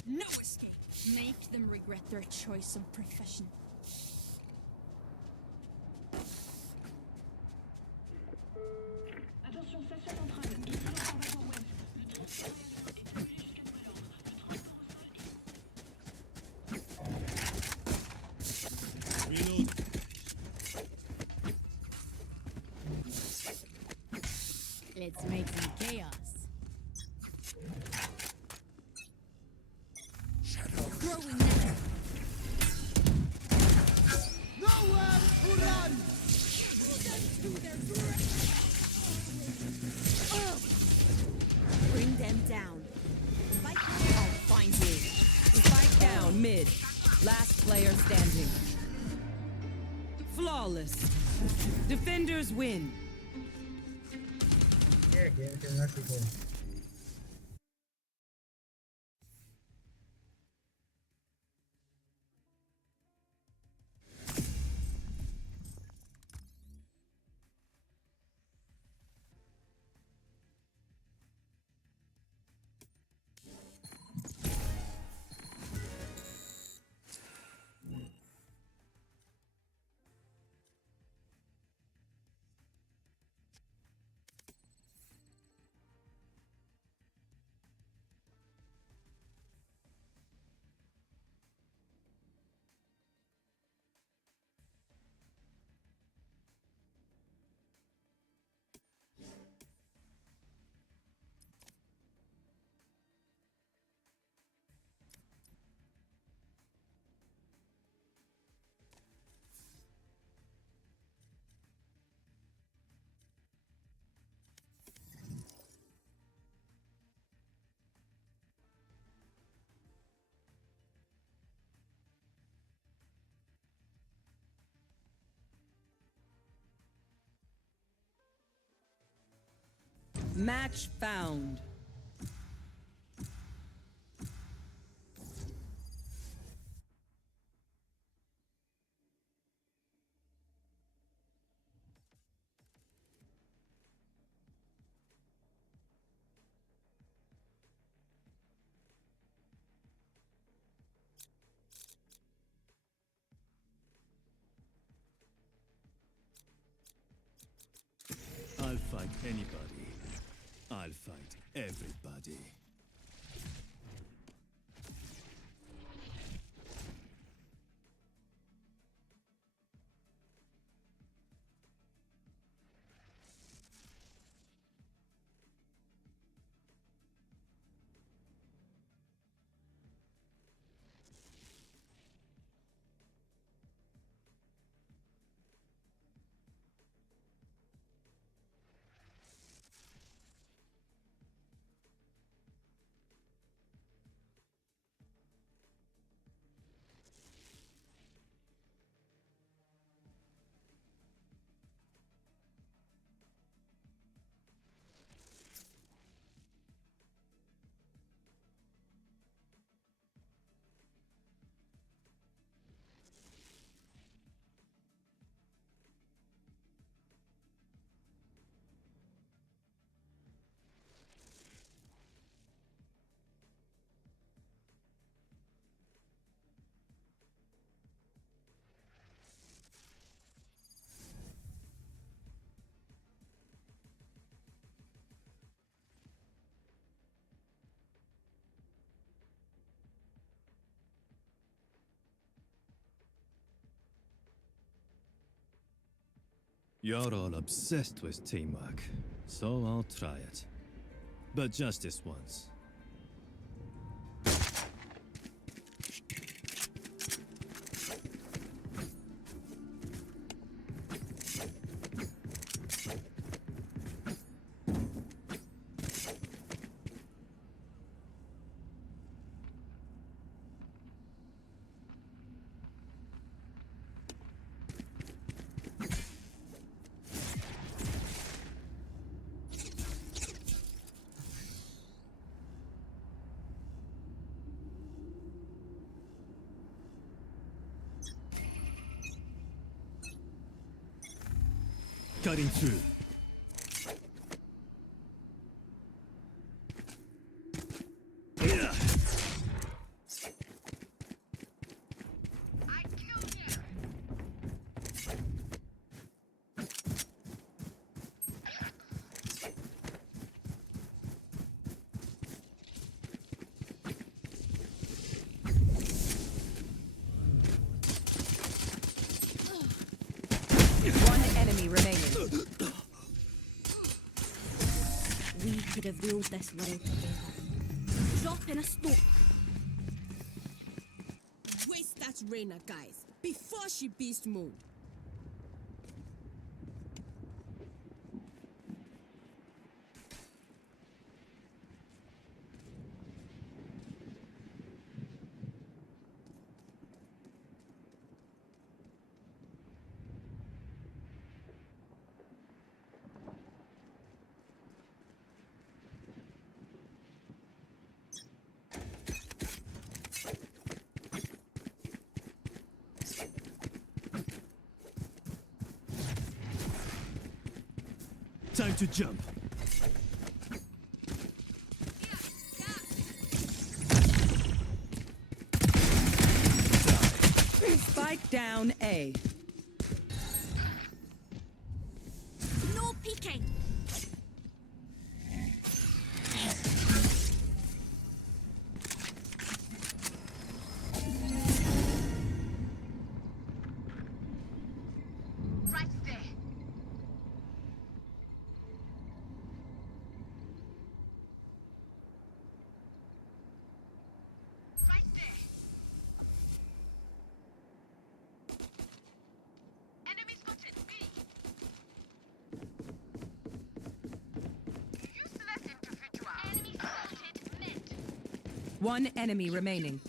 No escape. Make them regret their choice of profession. Reload. Let's make some chaos. Throwing net. Nowhere to run. Bring them down. I'll find you. Spike down mid. Last player standing. Flawless. Defenders win. ये game खेलना सीखो Match found. I'll fight anybody. I'll fight everybody. You're all obsessed with teamwork, so I'll try it. But just this once. Cutting through. One enemy remaining. We could have ruled this world together. Drop in a stone. Waste that Reyna, guys, before she beast mode. Time to jump. Spike down A. No peeking. Right there. Right there. Enemy spotted. B. Useless individual. Enemy spotted. Mid. One enemy remaining.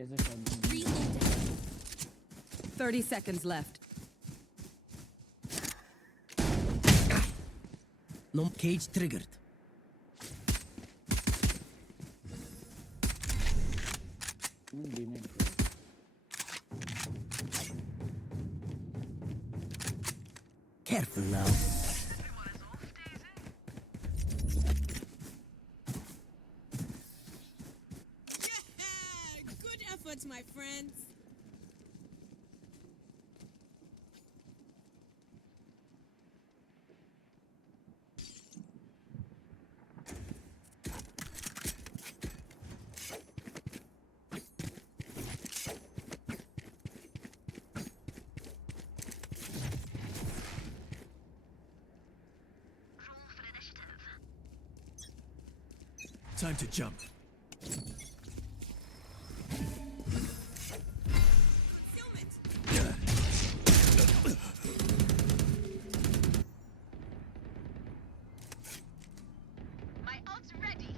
कैसे कर दूँ? Reloading. 30 seconds left. No cage triggered. Careful now. Yeah, good efforts, my friends. Time to jump. My ult's ready.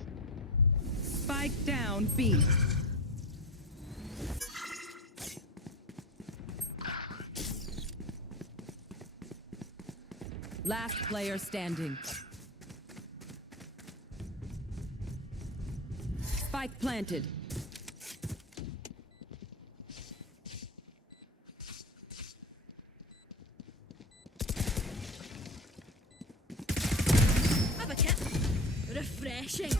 Spike down B. Last player standing. Spike planted. Have a kit. Refreshing.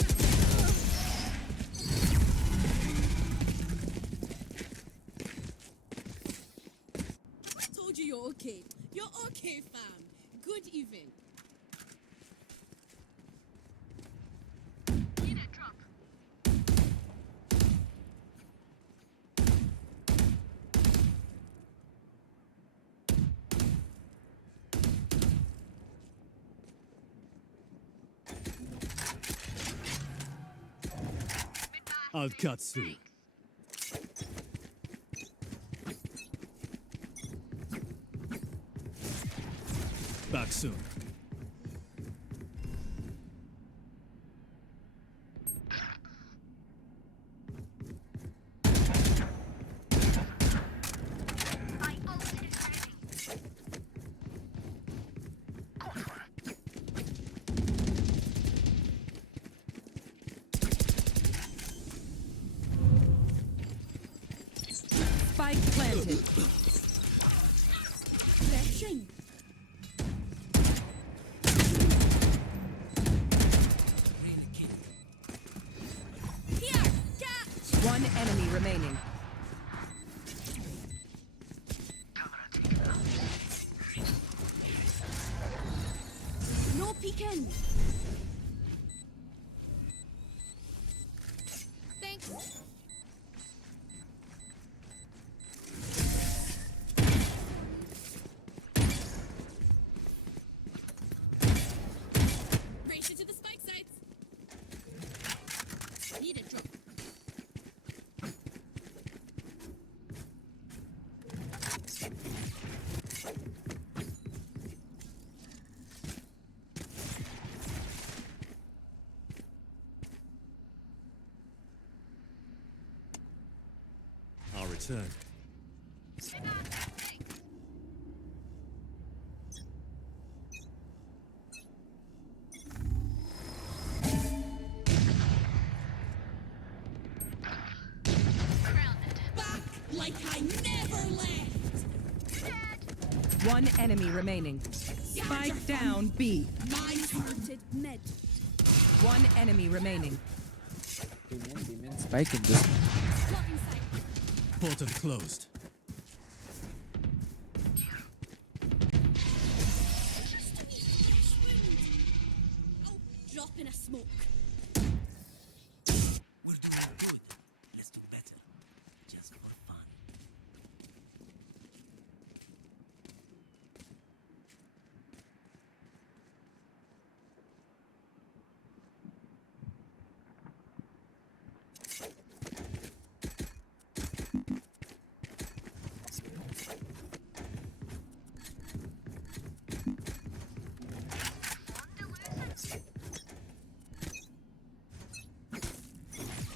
I told you you're okay. You're okay, fam. Good evening. Need a drop. I'll cut through. Back soon. My ult is ready. Spike planted. Refreshing. Here, catch. One enemy remaining. No peeking. Thanks. Race into the spike sites. Need a drop. I'll return. Back like I never left. One enemy remaining. Spike down B. My Started mid. One enemy remaining. Spike in this. Not inside. Portal closed. Oh, drop in a smoke. We're doing good. Let's do better. Just for fun.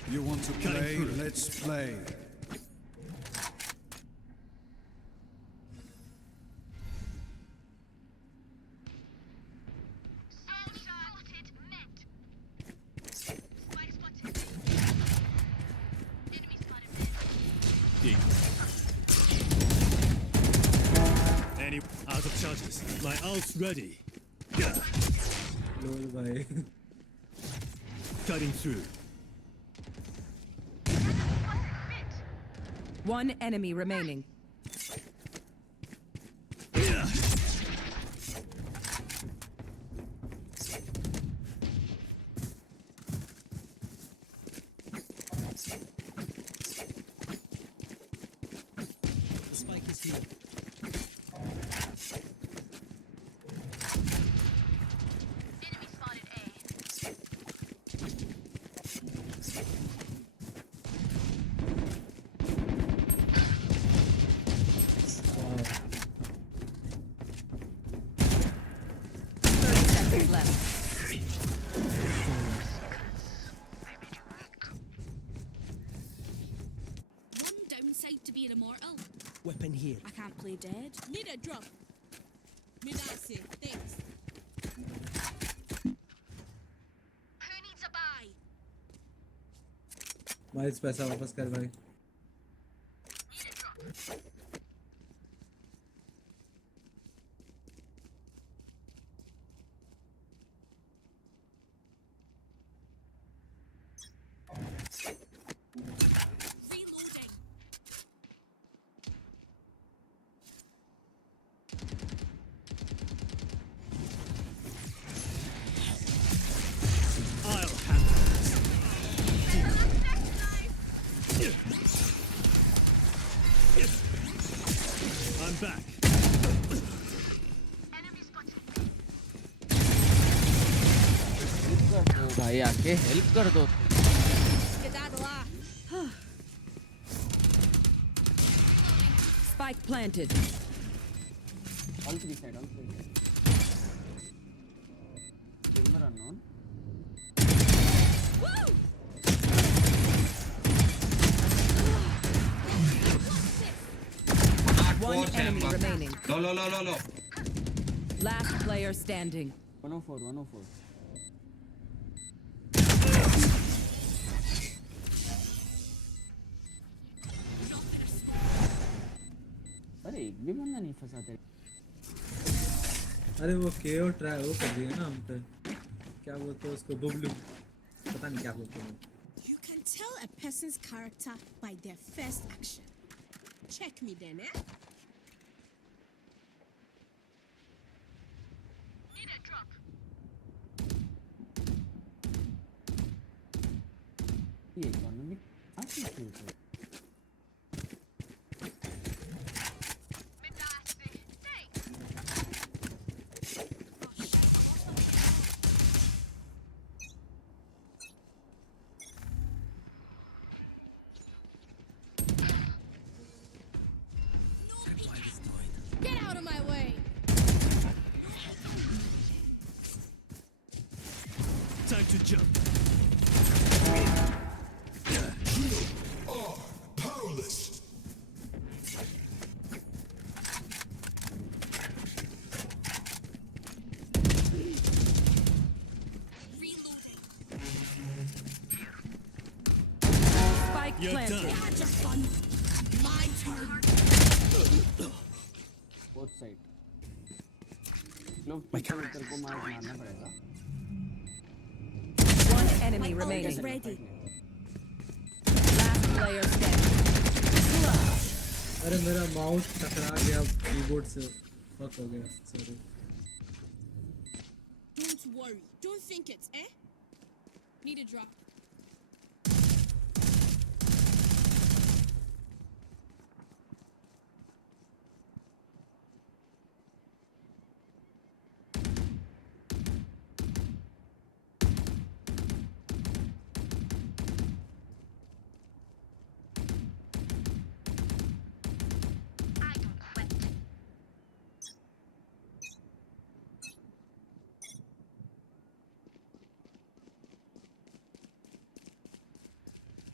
You want to play? Let's play. Charges. My ult's ready. Lol bhai. Cutting through. One enemy remaining. The spike is here. Enemy spotted A. Seconds left. One downside to being immortal. Weapon here. I can't play dead. Need a drop. Need I say thanks. Who needs a buy? Miles पैसा वापस कर भाई. Need a drop. Reloading. I'll handle this. I'm back. Enemy spotted. भाई आके help कर दो. Spike planted. All three side. Chamber unknown. One enemy remaining. No. Last player standing. 104. अरे एक भी बंदा नहीं फंसा तेरे. अरे वो केओ ट्राई वो कर दिया ना हम पे. क्या बोलते हैं उसको बुबलू. पता नहीं क्या बोलते हैं. You can tell a person's character by their first action. Check me then, eh? Need a drop. ये इकोनॉमिक आती है. Get out of my way. Time to jump. Powerless. Spike You're planted. done. Not just fun. My turn. Both side. लोग तेरे को मारना पड़ेगा. One enemy My ult remaining. is ready. Last player standing. अरे मेरा mouse टकरा गया keyboard से. फक हो गया. Sorry. Don't worry. Don't think it, eh? Need a drop. I don't quit.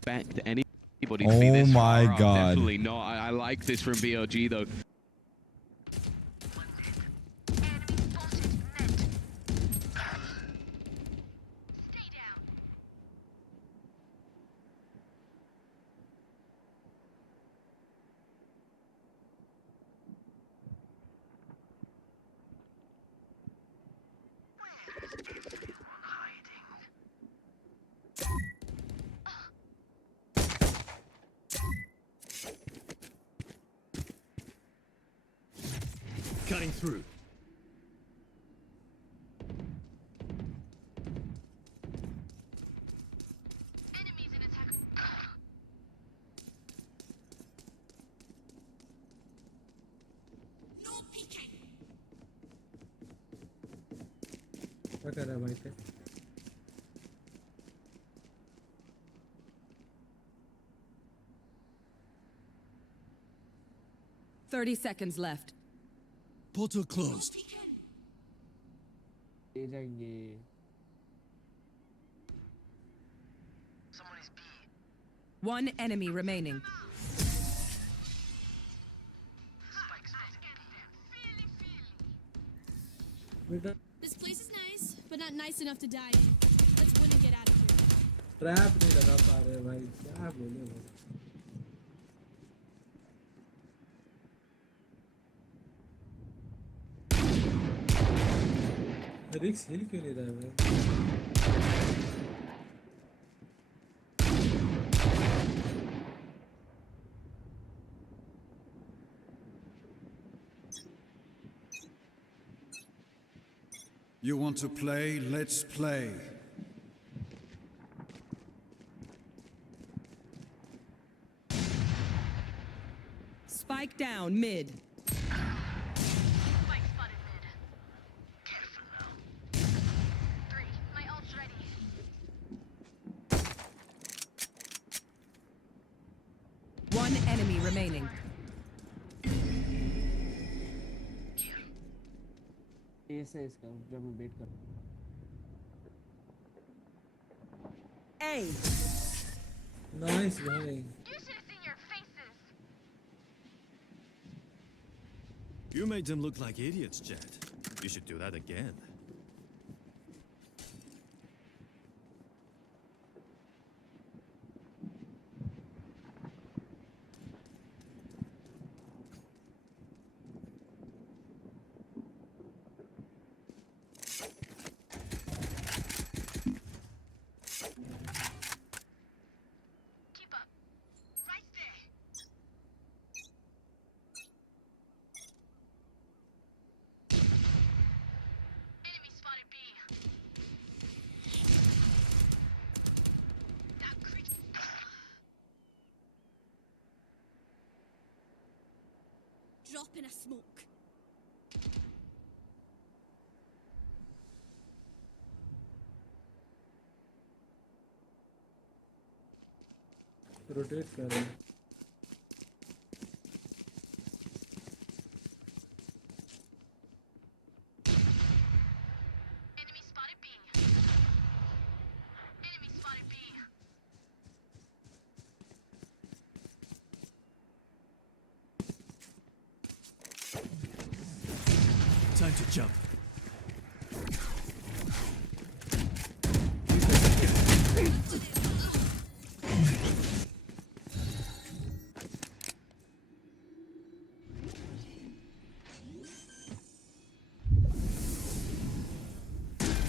Expect anybody to be this my far up. God. Definitely not. I like this from BLG though. Enemy spotted. Mid. Stay down. Cutting through. Enemies in attack. No peeking. क्या कर रहा है भाई पे? 30 seconds left. Portal closed. ले जाएंगे. One enemy remaining. This place is nice, but not nice enough to die in. Let's win and get out of here. Trap नहीं लगा पा रहे भाई, क्या बोले भाई. रिक्स हिल क्यों नहीं रहा है भाई? You want to play? Let's play. Spike down mid. Spike spotted mid. Careful now. 3. My ult's ready. One enemy remaining. ऐसा है इसका जब मैं बेट कर. A. नाइस भाई. You should have seen your faces. You made them look like idiots, Jet. You should do that again. Keep up. Right there. Enemy spotted B. That creature. Drop in a smoke. Rotate कर रहा है. Enemy spotted B. Enemy spotted B. Time to jump.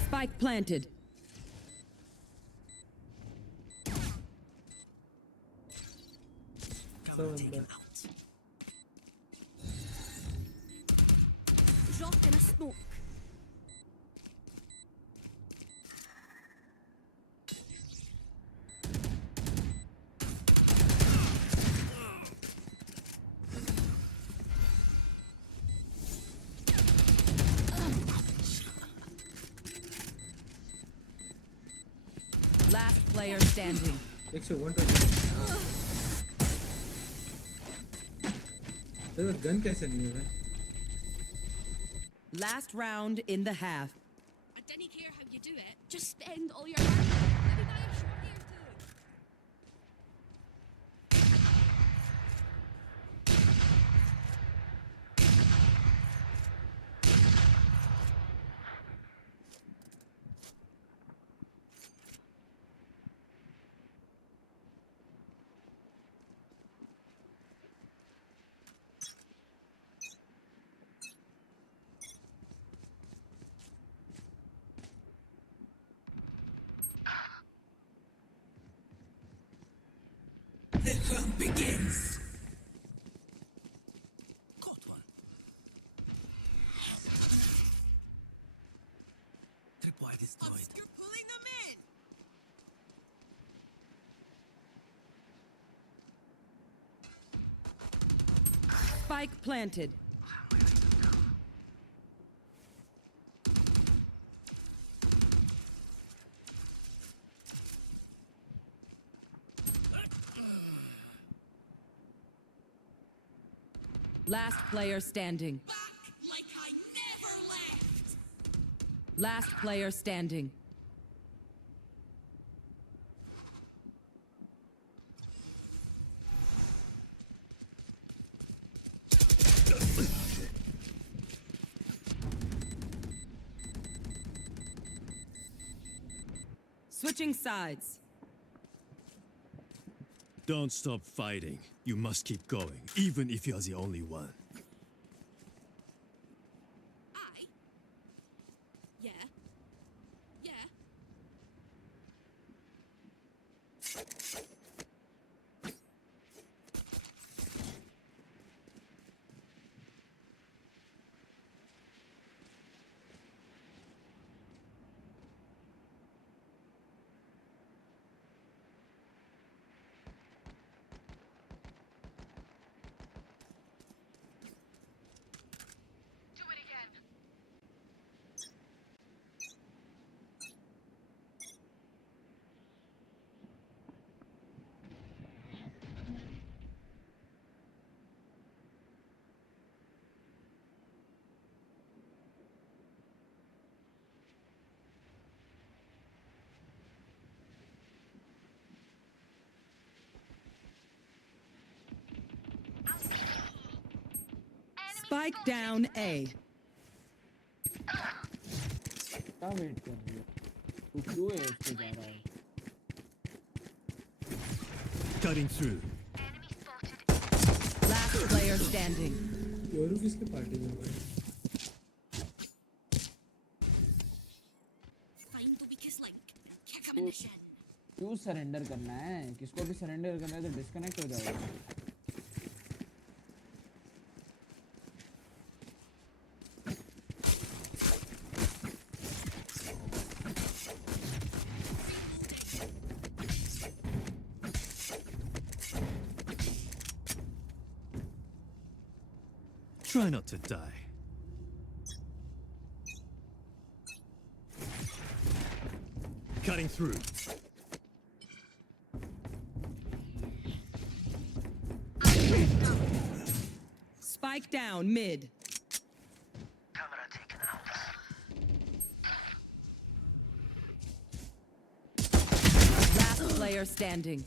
Spike planted. Drop in a smoke. Last player standing. 120. तेरा gun कैसे नहीं है? Last round in the half. I didn't care how you do it. Just spend all your money. Maybe buy a shorty or two. The hunt begins. Caught one. Spike planted. Last player standing. Like I never left. Last player standing. Switching sides. Don't stop fighting. You must keep going, even if you're the only one. I? Yeah. Yeah. Do it again. Spike down A. क्या wait कर रही हो? तू क्यों है उसके जा रहा है? Cutting through. Last player standing. Yoru किसके पार्टी में गए? Fine to be kiss like. Kick him in the shin. क्यों सरेंडर करना है? किसको भी सरेंडर करना है तो डिस्कनेक्ट हो जाओगे. Try not to die. Cutting through. Spike down mid. Camera taken out. Last player standing.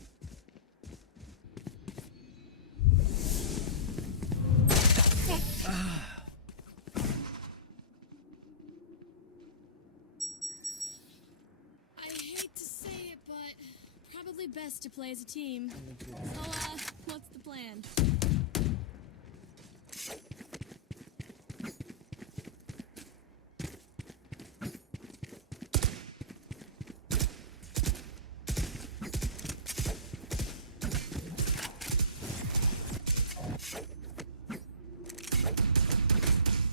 I hate to say it, but probably best to play as a team. So, what's the plan?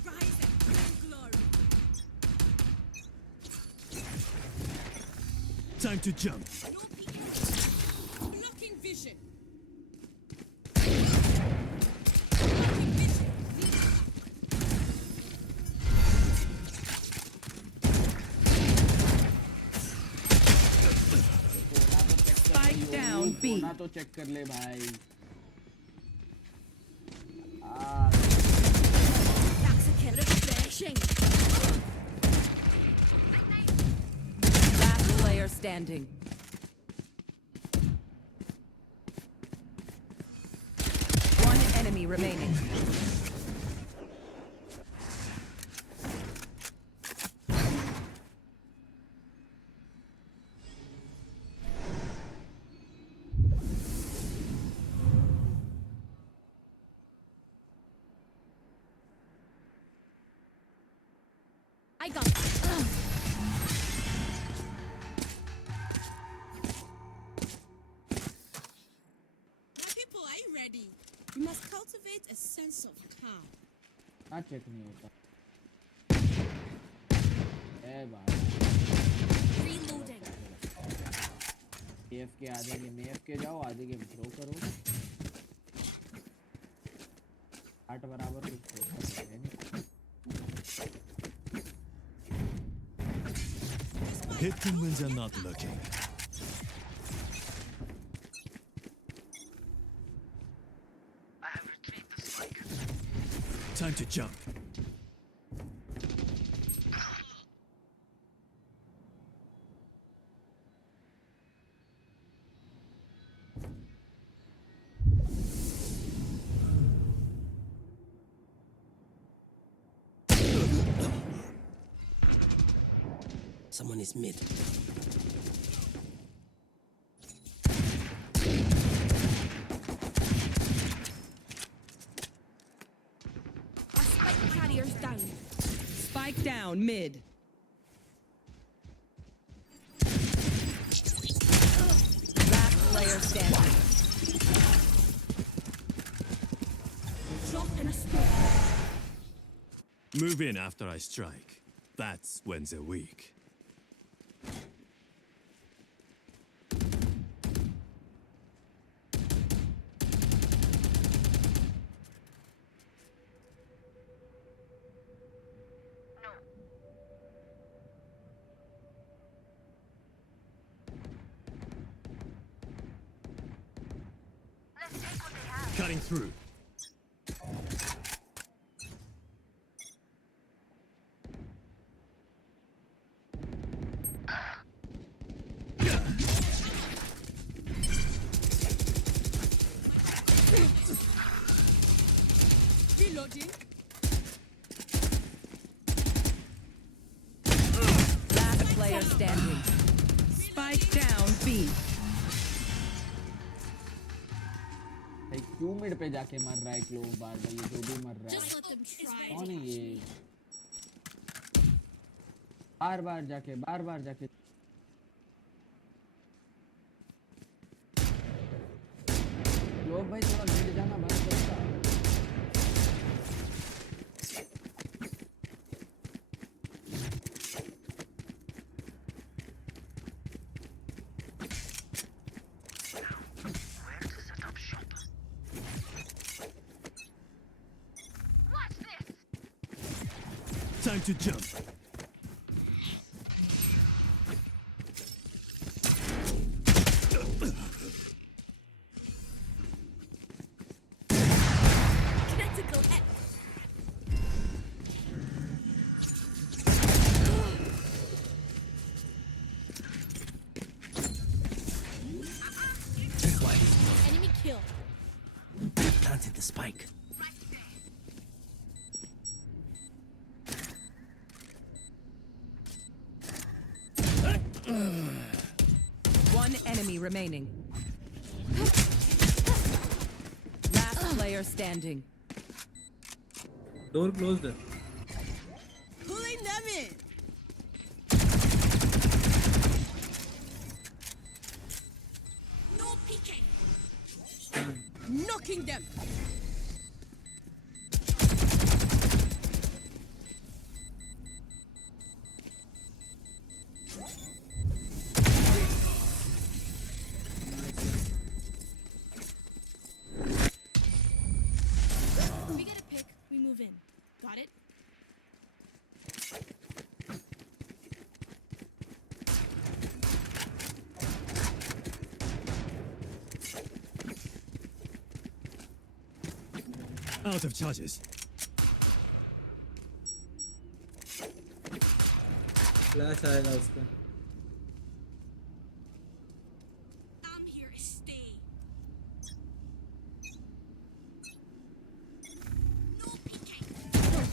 Rising to glory. Time to jump. No peeking. Blocking vision. Blocking vision. Spike down B. कोना तो check कर ले भाई. That's a killer refreshing. Last player standing. One enemy remaining. I got it. My people, are you ready? You must cultivate a sense of calm. हाँ check नहीं होता. ए भाई. Reloading. AF के आधे गेम AF के जाओ, आधे गेम थ्रो करो. 8 बराबर कुछ है नहीं। Hit them when they're not looking. I have retrieved the spike. Time to jump. Someone is mid. Our spike carrier's down. Spike down mid. Last player standing. Drop in a storm. Move in after I strike. That's when they're weak. No. Let's take what they have. Cutting through. Reloading. Last player standing. Spike down B. भाई क्यों mid पे जाके मर रहा है क्लो बार बार ये जो भी मर रहा Just है let them try. कौन है ये बार बार जाके क्लो भाई थोड़ा मिड जाना बंद करो। Where to set up shop? Watch this! Time to jump. Critical hit. Enemy kill. Planted the spike. One enemy remaining. Last player standing. Door closed. Pulling them in. No peeking. Knocking them. We get a pick, we move in. Got it? Out of charges. Flash आएगा उसका। I'm here to stay. No peeking.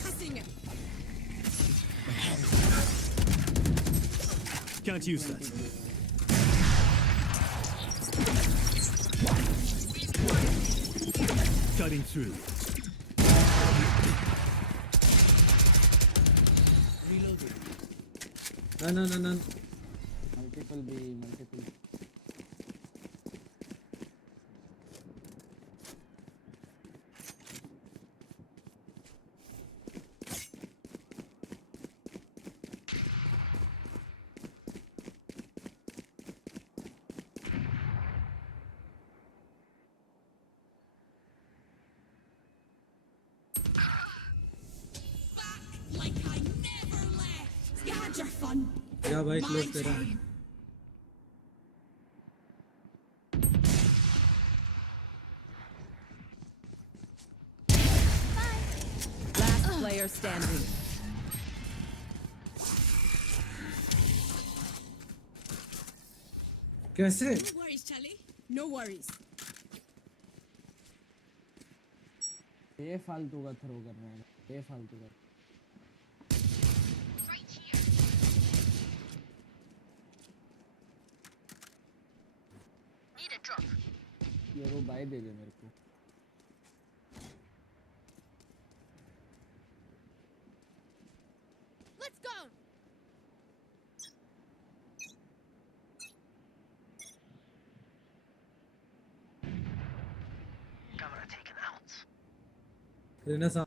Passing it. Can't use that. Cutting through. No. Multiple भी multiple had your fun. क्या भाई My close तेरा turn. Last player standing. कैसे No worries, Charlie. No worries. ये फालतू का थ्रो कर रहे हैं ये फालतू का Right here. Need a drop. ये वो बाय दे दे मेरे को Let's go. Camera taken out. लेना सा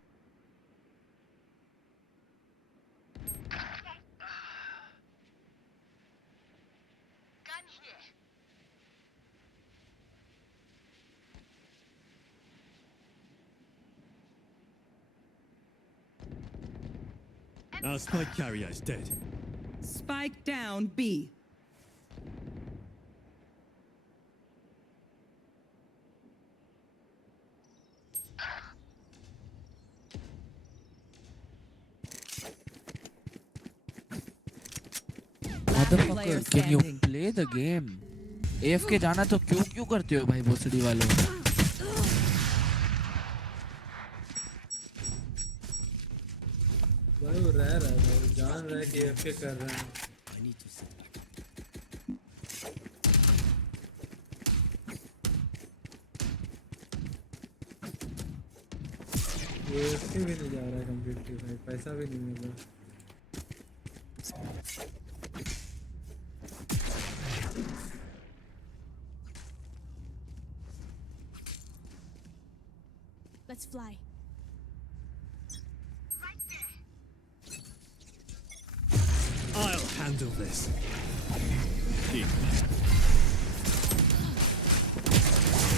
Gun here. Our spike carrier is dead. Spike down B. Motherfucker, can you play the game? AFK जाना तो क्यों करते हो भाई भोसड़ी वालों? भाई वो रह रहा है भाई जान रहा है कि एफके कर रहा है I need to sit back. ये एफके भी नहीं जा रहा है कंप्लीटली भाई पैसा भी नहीं मिल रहा Let's fly. I'll handle this. In.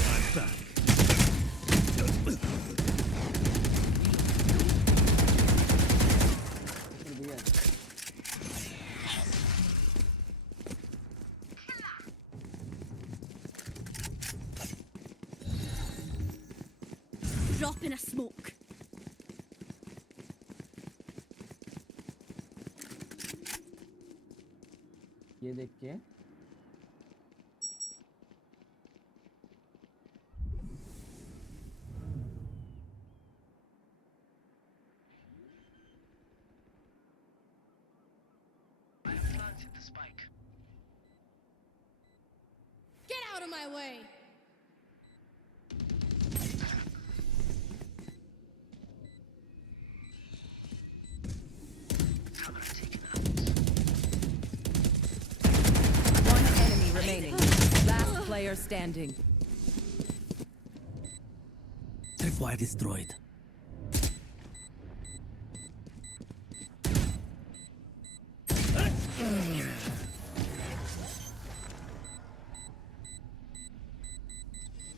I'm back. Drop in a smoke. ये देख के Planted the spike. Get out of my way. Camera taken out. One enemy remaining. Last player standing. Tripwire destroyed.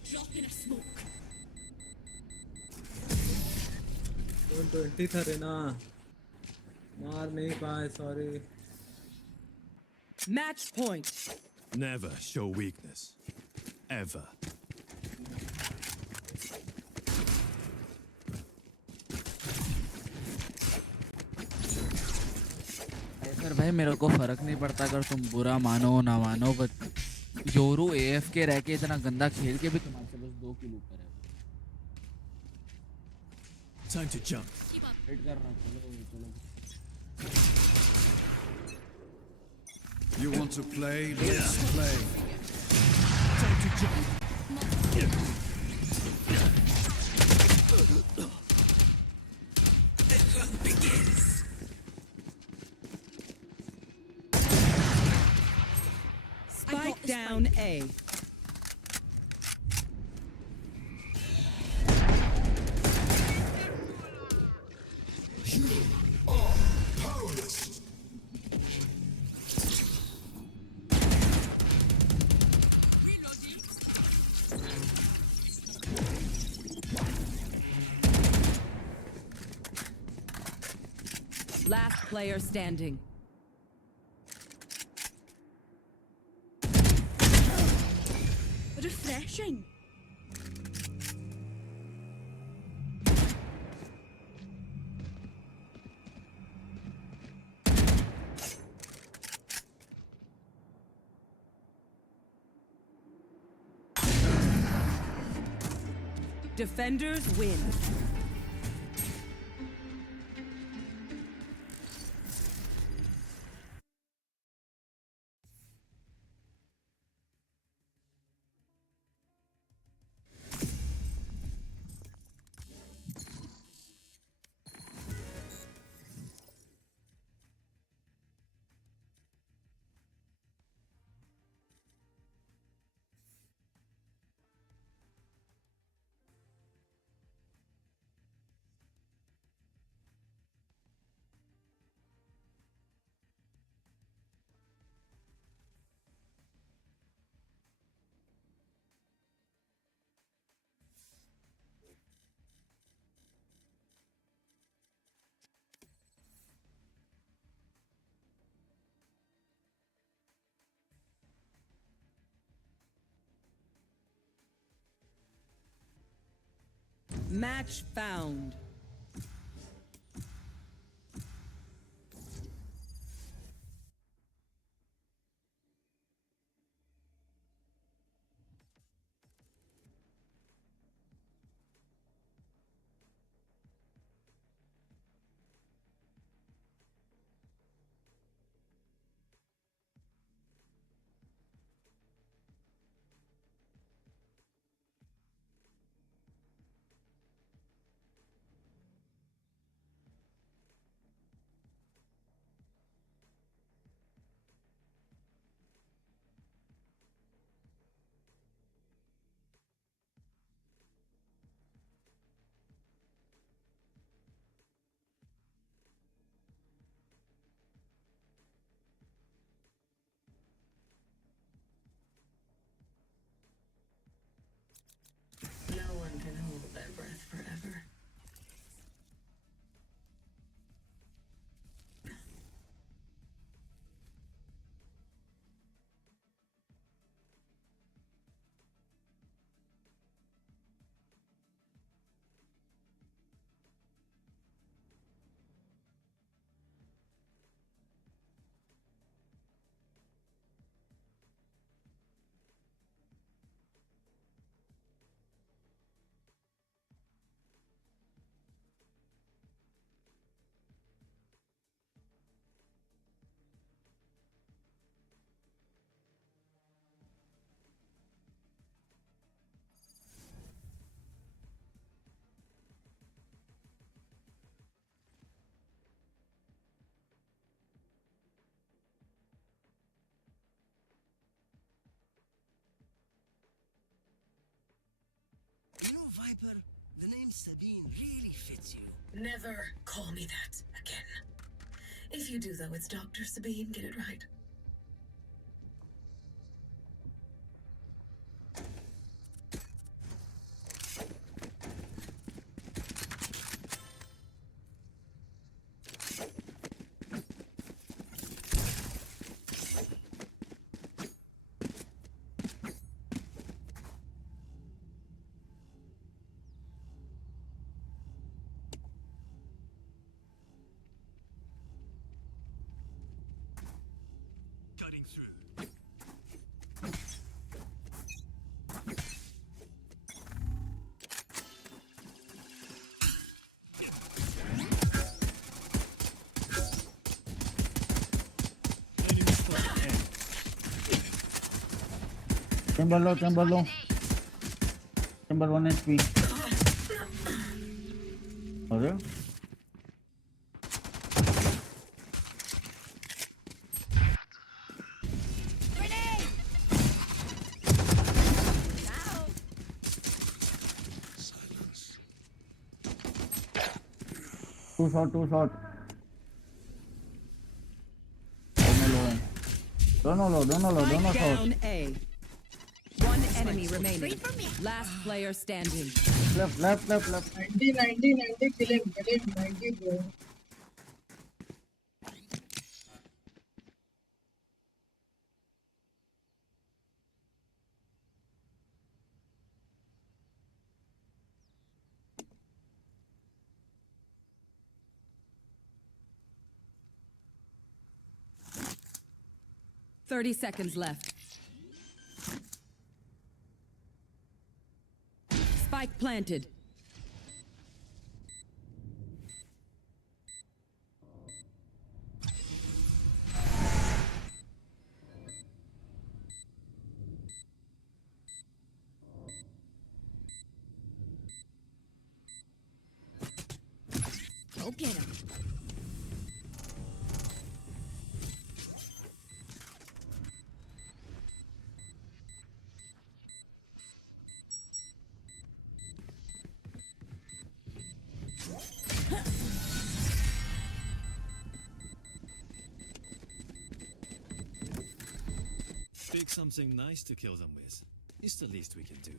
Drop in a smoke. 120 था रे ना मार नहीं पाए sorry Match point. Never show weakness. Ever. Sir भाई मेरे को फर्क नहीं पड़ता अगर तुम बुरा मानो ना मानो बट योरू AFK रह के इतना गंदा खेल के भी तुम्हारे से बस 2 किल ऊपर है Time to jump. वेट कर रहा हूं चलो You want to play? Let's play. Time to jump. Spike down A. Last player standing. Refreshing. Defenders win. Match found. No one can hold their breath forever. You know, Viper, the name Sabine really fits you. Never call me that again. If you do, though, it's Dr. Sabine. Get it right. Cutting through. Chamber low, chamber low. Chamber 1 HP. अरे Two shot, two shot. Dono low, dono low, dono Spike shot. down A. One enemy remaining. Last player standing. Left, left, left, left. 90, 90, 90, kill him, 90, bro. 30 seconds left. Spike planted. Go get him. Pick something nice to kill them with. It's the least we can do.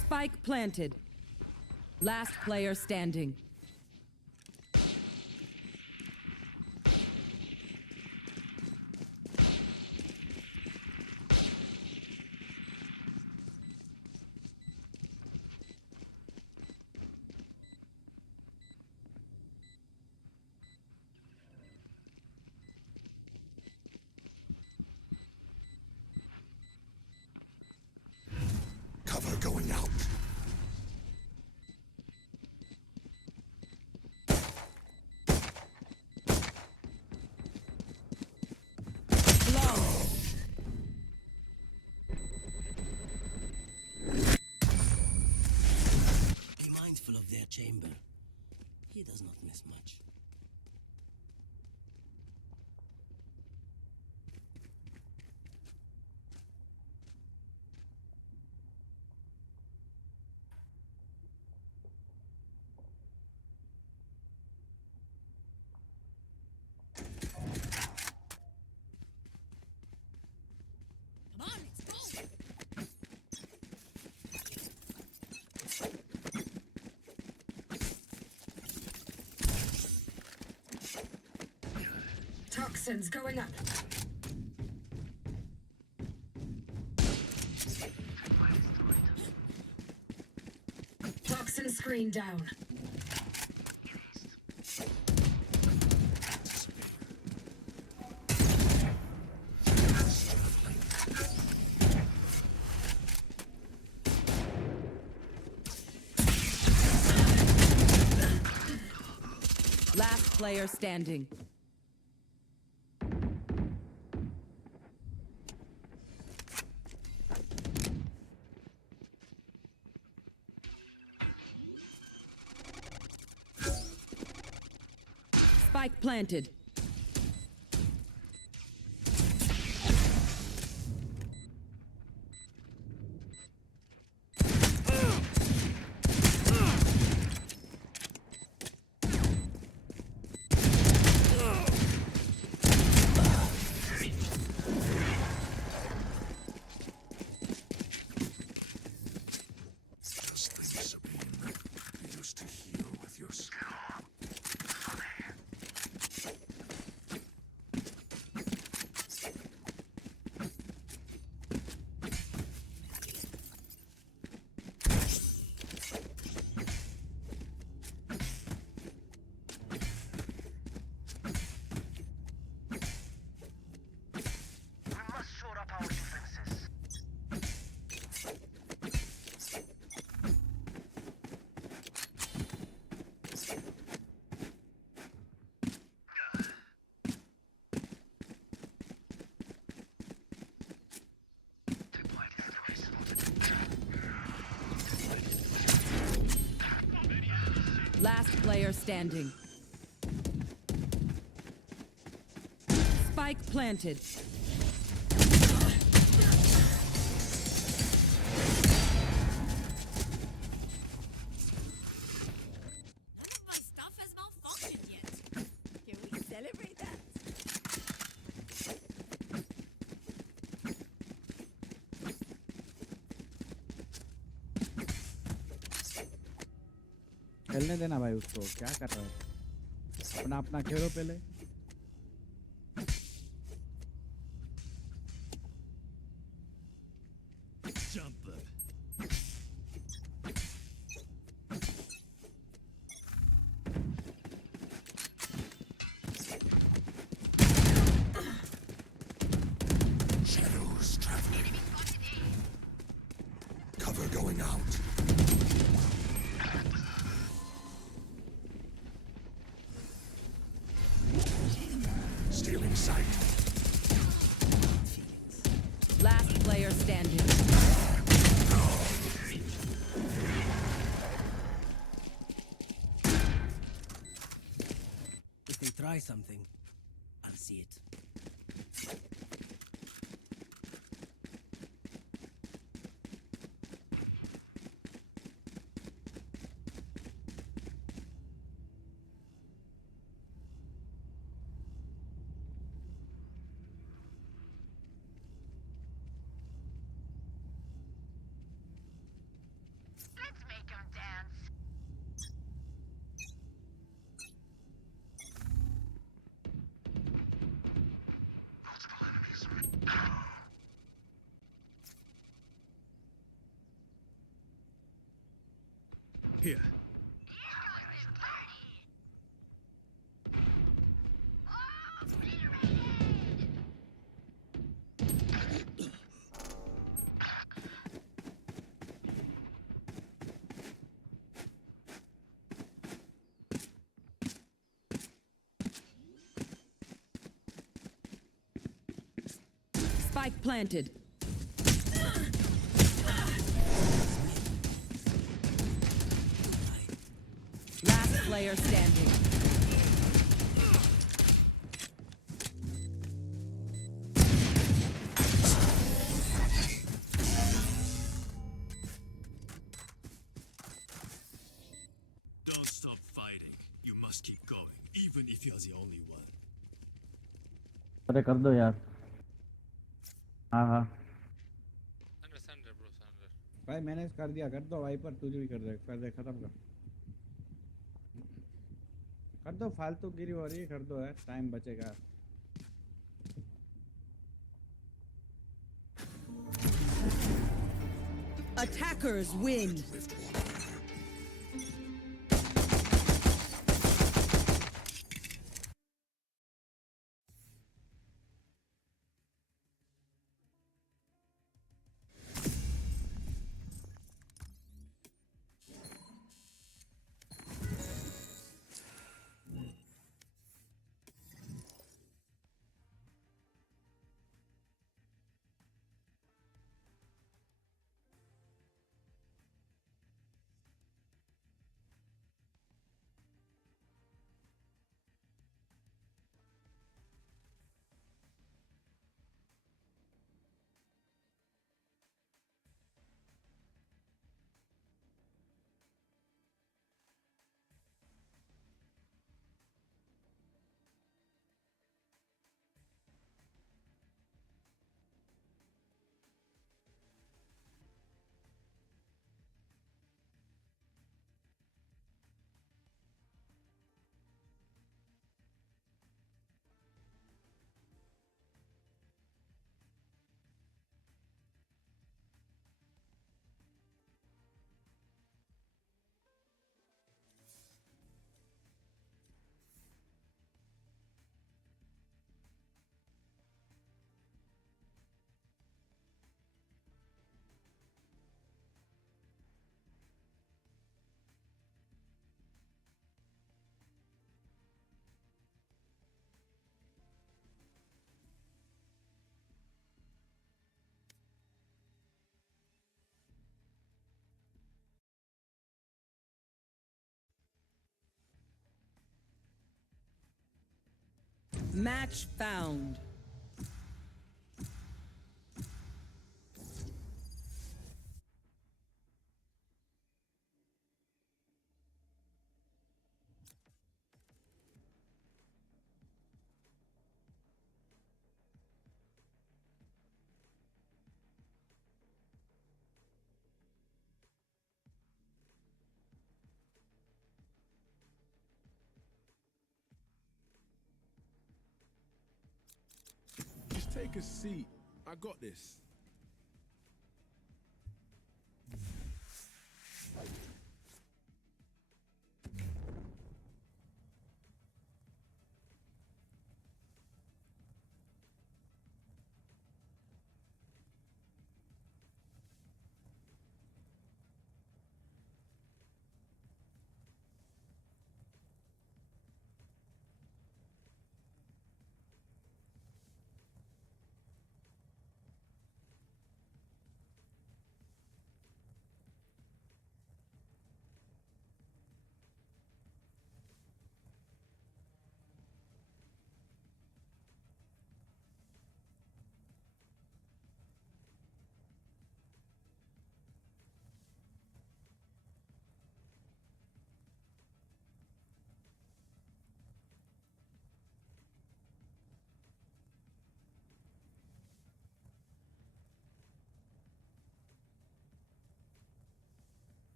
Spike planted. Last player standing. Cover going out. Be mindful of their chamber. He does not miss much. Come on, let's go. Toxins going up. Toxin screen down. Last player standing. Spike planted. Used to heal with your skill. Last player standing. Spike planted. My stuff has malfunctioned yet. Can we celebrate that? खेलने देना भाई उसको, क्या कर रहा है? अपना अपना खेलो पहले. Jumper. Shadows traveling. Cover going out. Stealing sight. Last player standing. If they try something, I'll see it. Let's make them dance. Here. Spike planted. Last player standing. Don't stop fighting. You must keep going, even if you're the only one. अरे कर दो यार. हाँ हाँ. भाई manage कर दिया, कर दो वाइपर, तुझे भी कर दे खत्म कर दो. फालतू गिरी हो रही है, कर दो यार, टाइम बचेगा. Attackers win. Match found. Take a seat. I got this.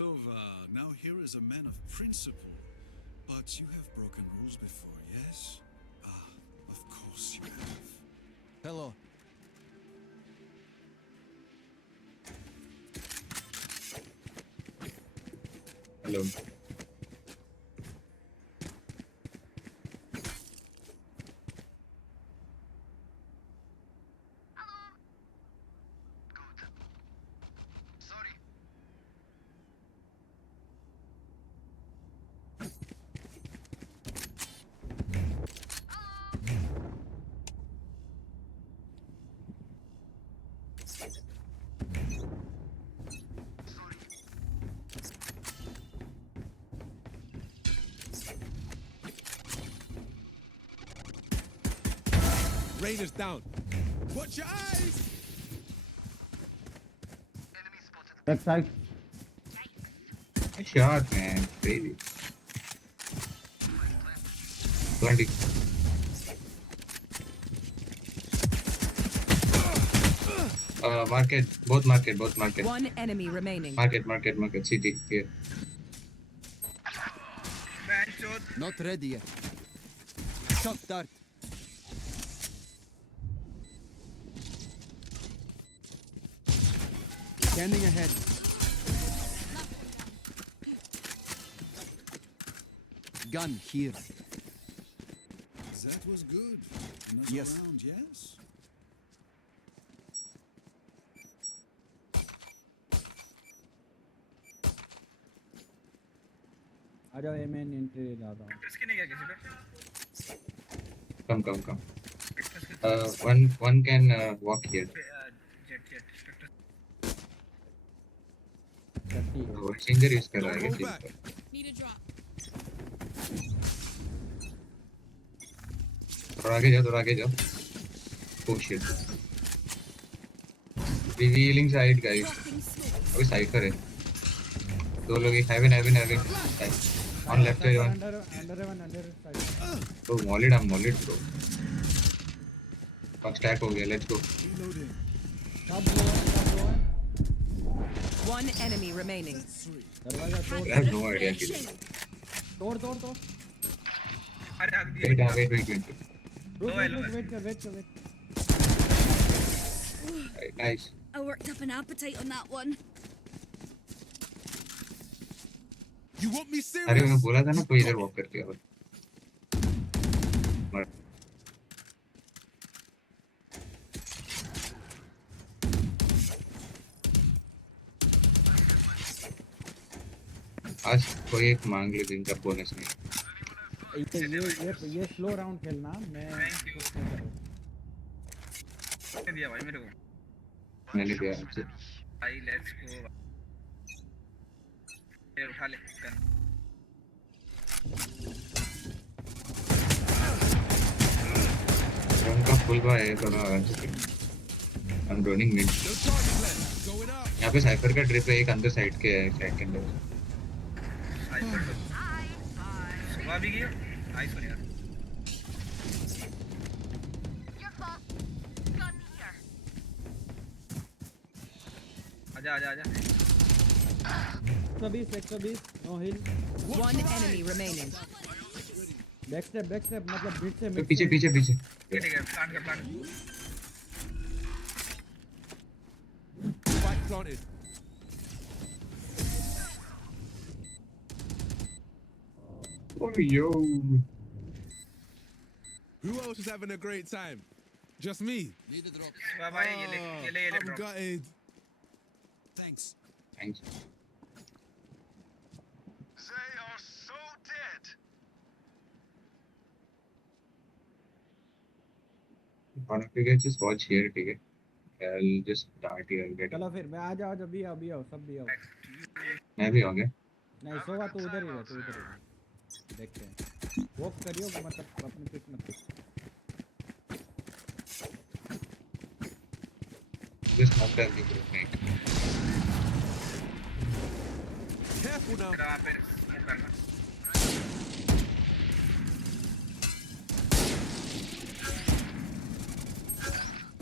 So, now here is a man of principle. But you have broken rules before, yes? Ah, of course you have. Hello. Hello. Rainer's down. Watch your eyes! Backside. Nice shot, man. Crazy. 20. Market. Both market. One enemy remaining. Market. CT. Here. Not ready yet. Shock dart. Scanning ahead. Gun here. That was good. Another Yes. round, yes? आ जाओ MN entry ज्यादा इसके नहीं क्या किसी पे come one can walk here वो singer use कर रहा है क्या Need a drop. थोड़ा आगे जाओ oh shit revealing side guys अभी साइफर है दो लोग heaven on left side one under side oh mollied bro fuck stack हो गया let's go सब low One enemy remaining. दरवाजा तोड़ I have no idea तोड़ अरे wait वेट कर nice I worked up an appetite on that one. You want me serious? अरे मैं बोला था ना कोई इधर वॉक करके अब आज कोई एक मांग ले जिनका बोनस नहीं ये स्लो राउंड खेलना मैं दिया भाई मेरे को मैंने दिया आपसे भाई लेट्स गो ये उठा ले गन रंग का फुल बा है थोड़ा आई एम रनिंग मिड यहाँ पे साइफर का ट्रिप है एक अंदर साइड के है साइड के अंदर सुबह भी गया नाइस वन यार आजा आजा आजा 120 नो हिल One enemy remaining. Back step मतलब बीच से पीछे पीछे पीछे ठीक है प्लांट का plant Spike planted. Oh yo. Who else is having a great time? Just me. Need the drop. भाई ये ले I'm drop. gutted. Thanks. Thanks. They are so dead. One of you guys just watch here, ठीक है? I'll just start here. Get. चलो फिर मैं आ जाओ जब भी आओ सब भी आओ मैं भी आ गया. नहीं सोवा तो उधर ही रह देखते हैं वॉक करियो मतलब अपनी पिक मत Just knock down the group, mate. Careful now. वहाँ पे smoke करना.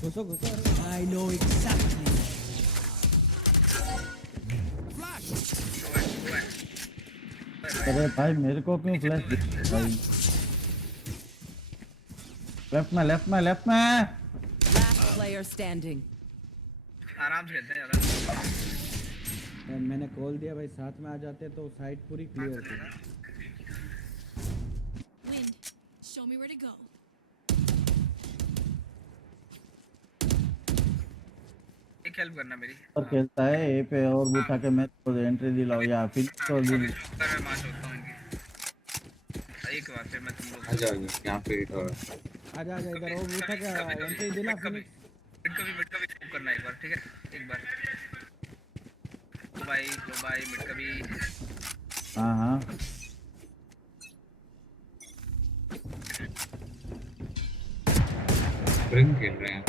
घुसो I know exactly. अरे भाई मेरे को क्यों फ्लैश भाई लेफ्ट में Last player standing. आराम से खेलते हैं ज़्यादा. मैंने कॉल दिया भाई साथ में आ जाते तो साइड पूरी क्लियर थी Wind, show me where to go. एक हेल्प करना मेरी. और खेलता है ए पे और उठा के मैं तो एंट्री दिलाओ या फिर तो मैं मार होता हूँ इनकी. एक बार फिर मैं तुम लोग. आ जाओ यहाँ पे. आजा इधर और उठा के एंट्री दिला फिनिक्स. मिड को भी स्मोक करना एक बार ठीक है एक बार. भाई मिड का भी. हाँ ब्रिंग खेल रहे हैं यहाँ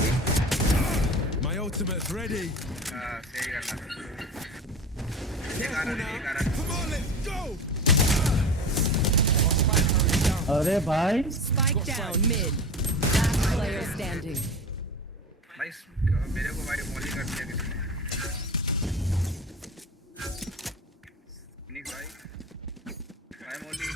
My ultimate's ready. सही करना. Careful now. Come on, let's go. अरे भाई Spike down mid. Last player standing. भाई मेरे को भाई मॉली कर दिया किसी ने. नहीं भाई Molly.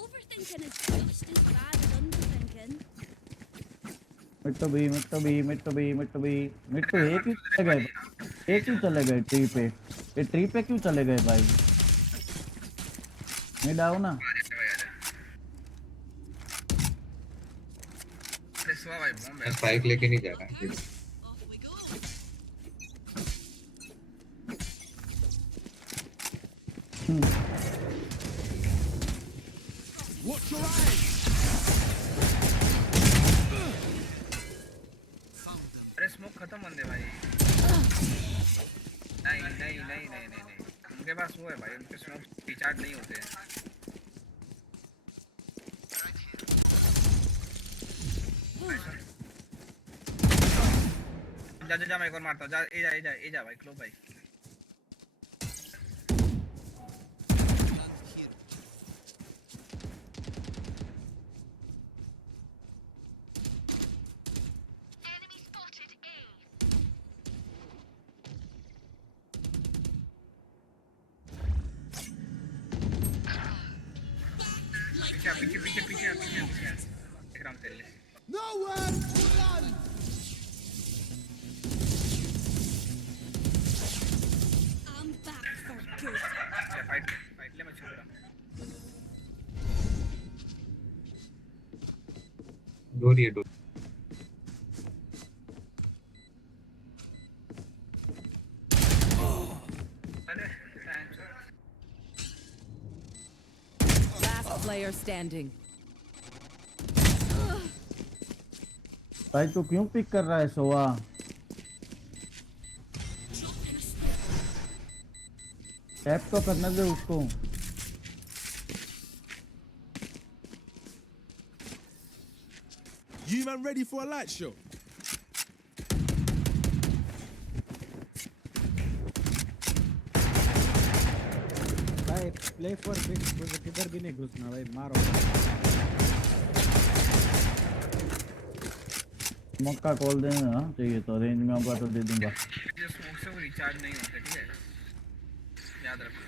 Overthinking is just as bad as underthinking. Mid तो भी एक क्यों चले गए ट्री पे ये ट्री पे क्यों चले गए भाई मिड आओ ना स्पाइक लेके नहीं जा रहा है. Watch your eyes. अरे स्मोक खत्म होने भाई. नहीं उनके पास वो है भाई उनके स्मोक रिचार्ज नहीं होते हैं. जा मैं एक और मारता हूँ. जा ए जा भाई क्लो भाई. पीछे एक राउंड खेल ले. Nowhere to run. I'm back for good. Fight ले मैं छोड़ रहा. डोरी Last player standing. भाई तू क्यों पिक कर रहा है सोवा टैप तो करने दे उसको. You man ready for a light show? भाई प्ले फॉर बिग किधर भी नहीं घुसना भाई मारो स्मोक का कॉल देना ना चाहिए तो रेंज में होगा तो दे दूंगा जो स्मोक से वो रिचार्ज नहीं होता ठीक है याद रखो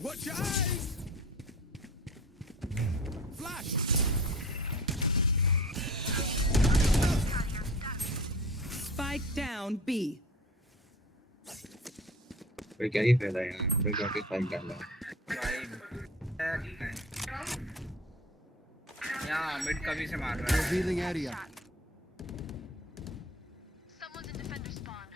Watch your eyes! Flash! Spike down B. भाई क्या ही फायदा है यार मैं जाके फाइट कर रहा यहाँ मिड कभी से मार रहा है Revealing area. Someone's in defender spawn.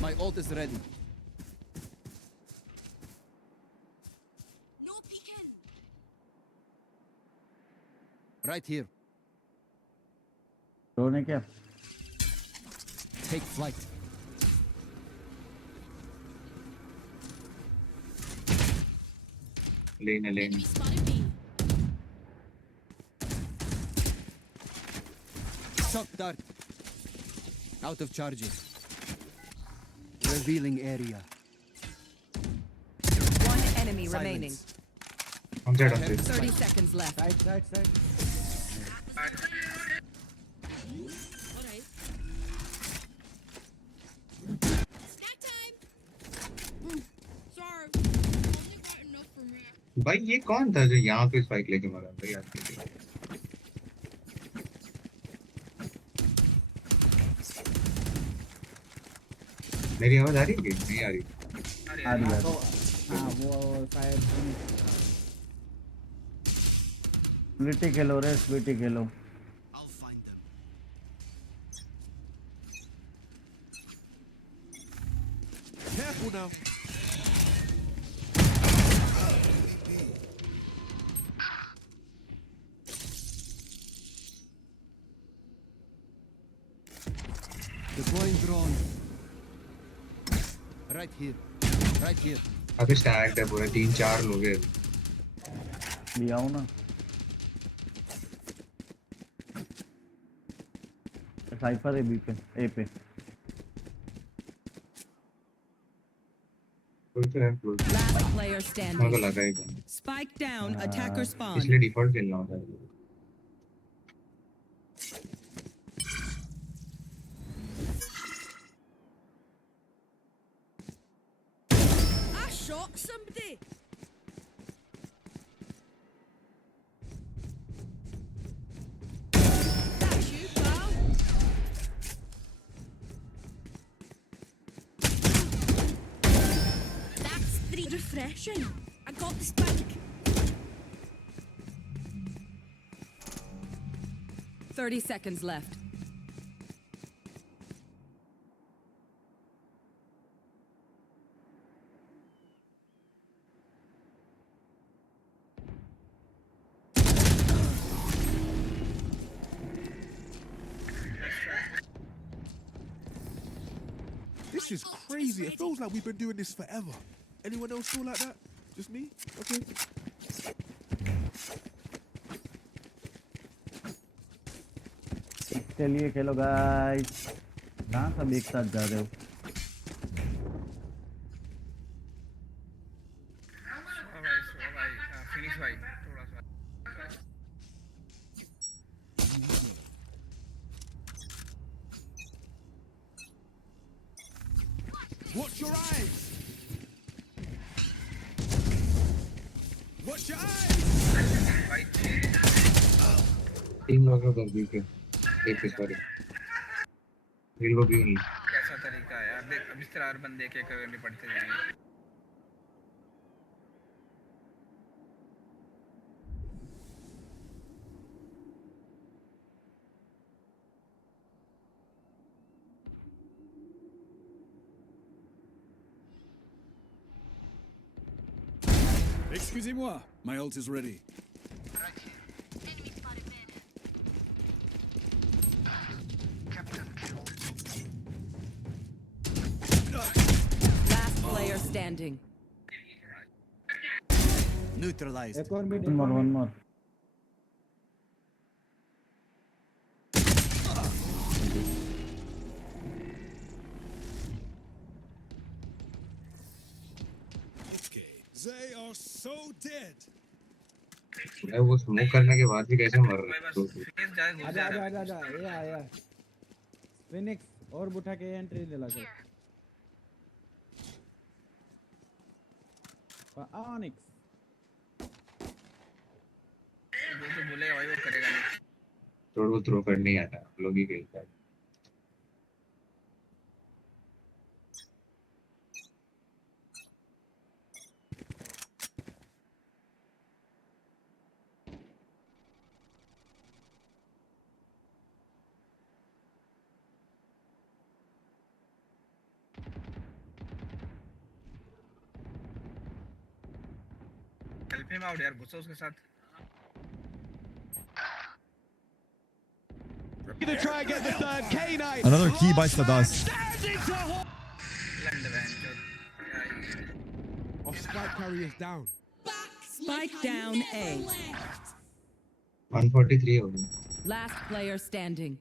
My ult is ready. No peeking. Right here. रोने क्या Take flight. लेने Enemy spotted B. Shock dart. Out of charges. Revealing area. One enemy remaining. हम जा रहे हैं 30 seconds left. Side. Alright. Snack time. Sorry. Only got enough for me. भाई ये कौन था जो यहाँ पे स्पाइक लेके मारा भाई याद कीजिए मेरी आवाज आ रही है कि नहीं आ रही आ रही है हाँ वो शायद स्प्लिटी खेलो रे स्प्लिटी खेलो I'll find them. Careful now. Deploying drone. Right here. Right here. अभी स्टैक्ड है पूरा 3-4 लोग हैं ले आओ ना साइफर है बी पे ए पे Last player मेरे को standing. लगा ही Spike down. Attacker spawn. इसलिए डिफॉल्ट खेलना होता है I shot somebody. That's you, pal. That's 3 refreshing. I got the spike. 30 seconds left. This is crazy. It feels like we've been doing this forever. Anyone else feel like that? Just me? Okay. चलिए खेलो guys कहाँ सब एक साथ जा रहे हो भाई finish भाई थोड़ा सा Watch your eyes. Watch your eyes. भाई टीम लोग हैं बस बीच में एक सॉरी रील को भी नहीं कैसा तरीका है यार देख अब इस तरह हर बंदे के निपटते जाएंगे Excusez-moi, my ult is ready. Enemy spotted mid. standing. Neutralized. One more. Okay, they are so dead. मैं वो स्मोक करने के बाद भी कैसे मर रहा है आजा आजा आजा आजा ये आया फिनिक्स और बुठा के एंट्री ले लगा ऑनिक्स जो तो बोलेगा भाई वो करेगा नहीं थोड़ा वो थ्रो करने ही आता है लोग ही खेलता है हेल्प हिम आउट यार घुसो उसके साथ Gonna try and get the third. K9. Another key bites the dust. Our spike carrier's down. Spike down A. 143 हो गया Last player standing.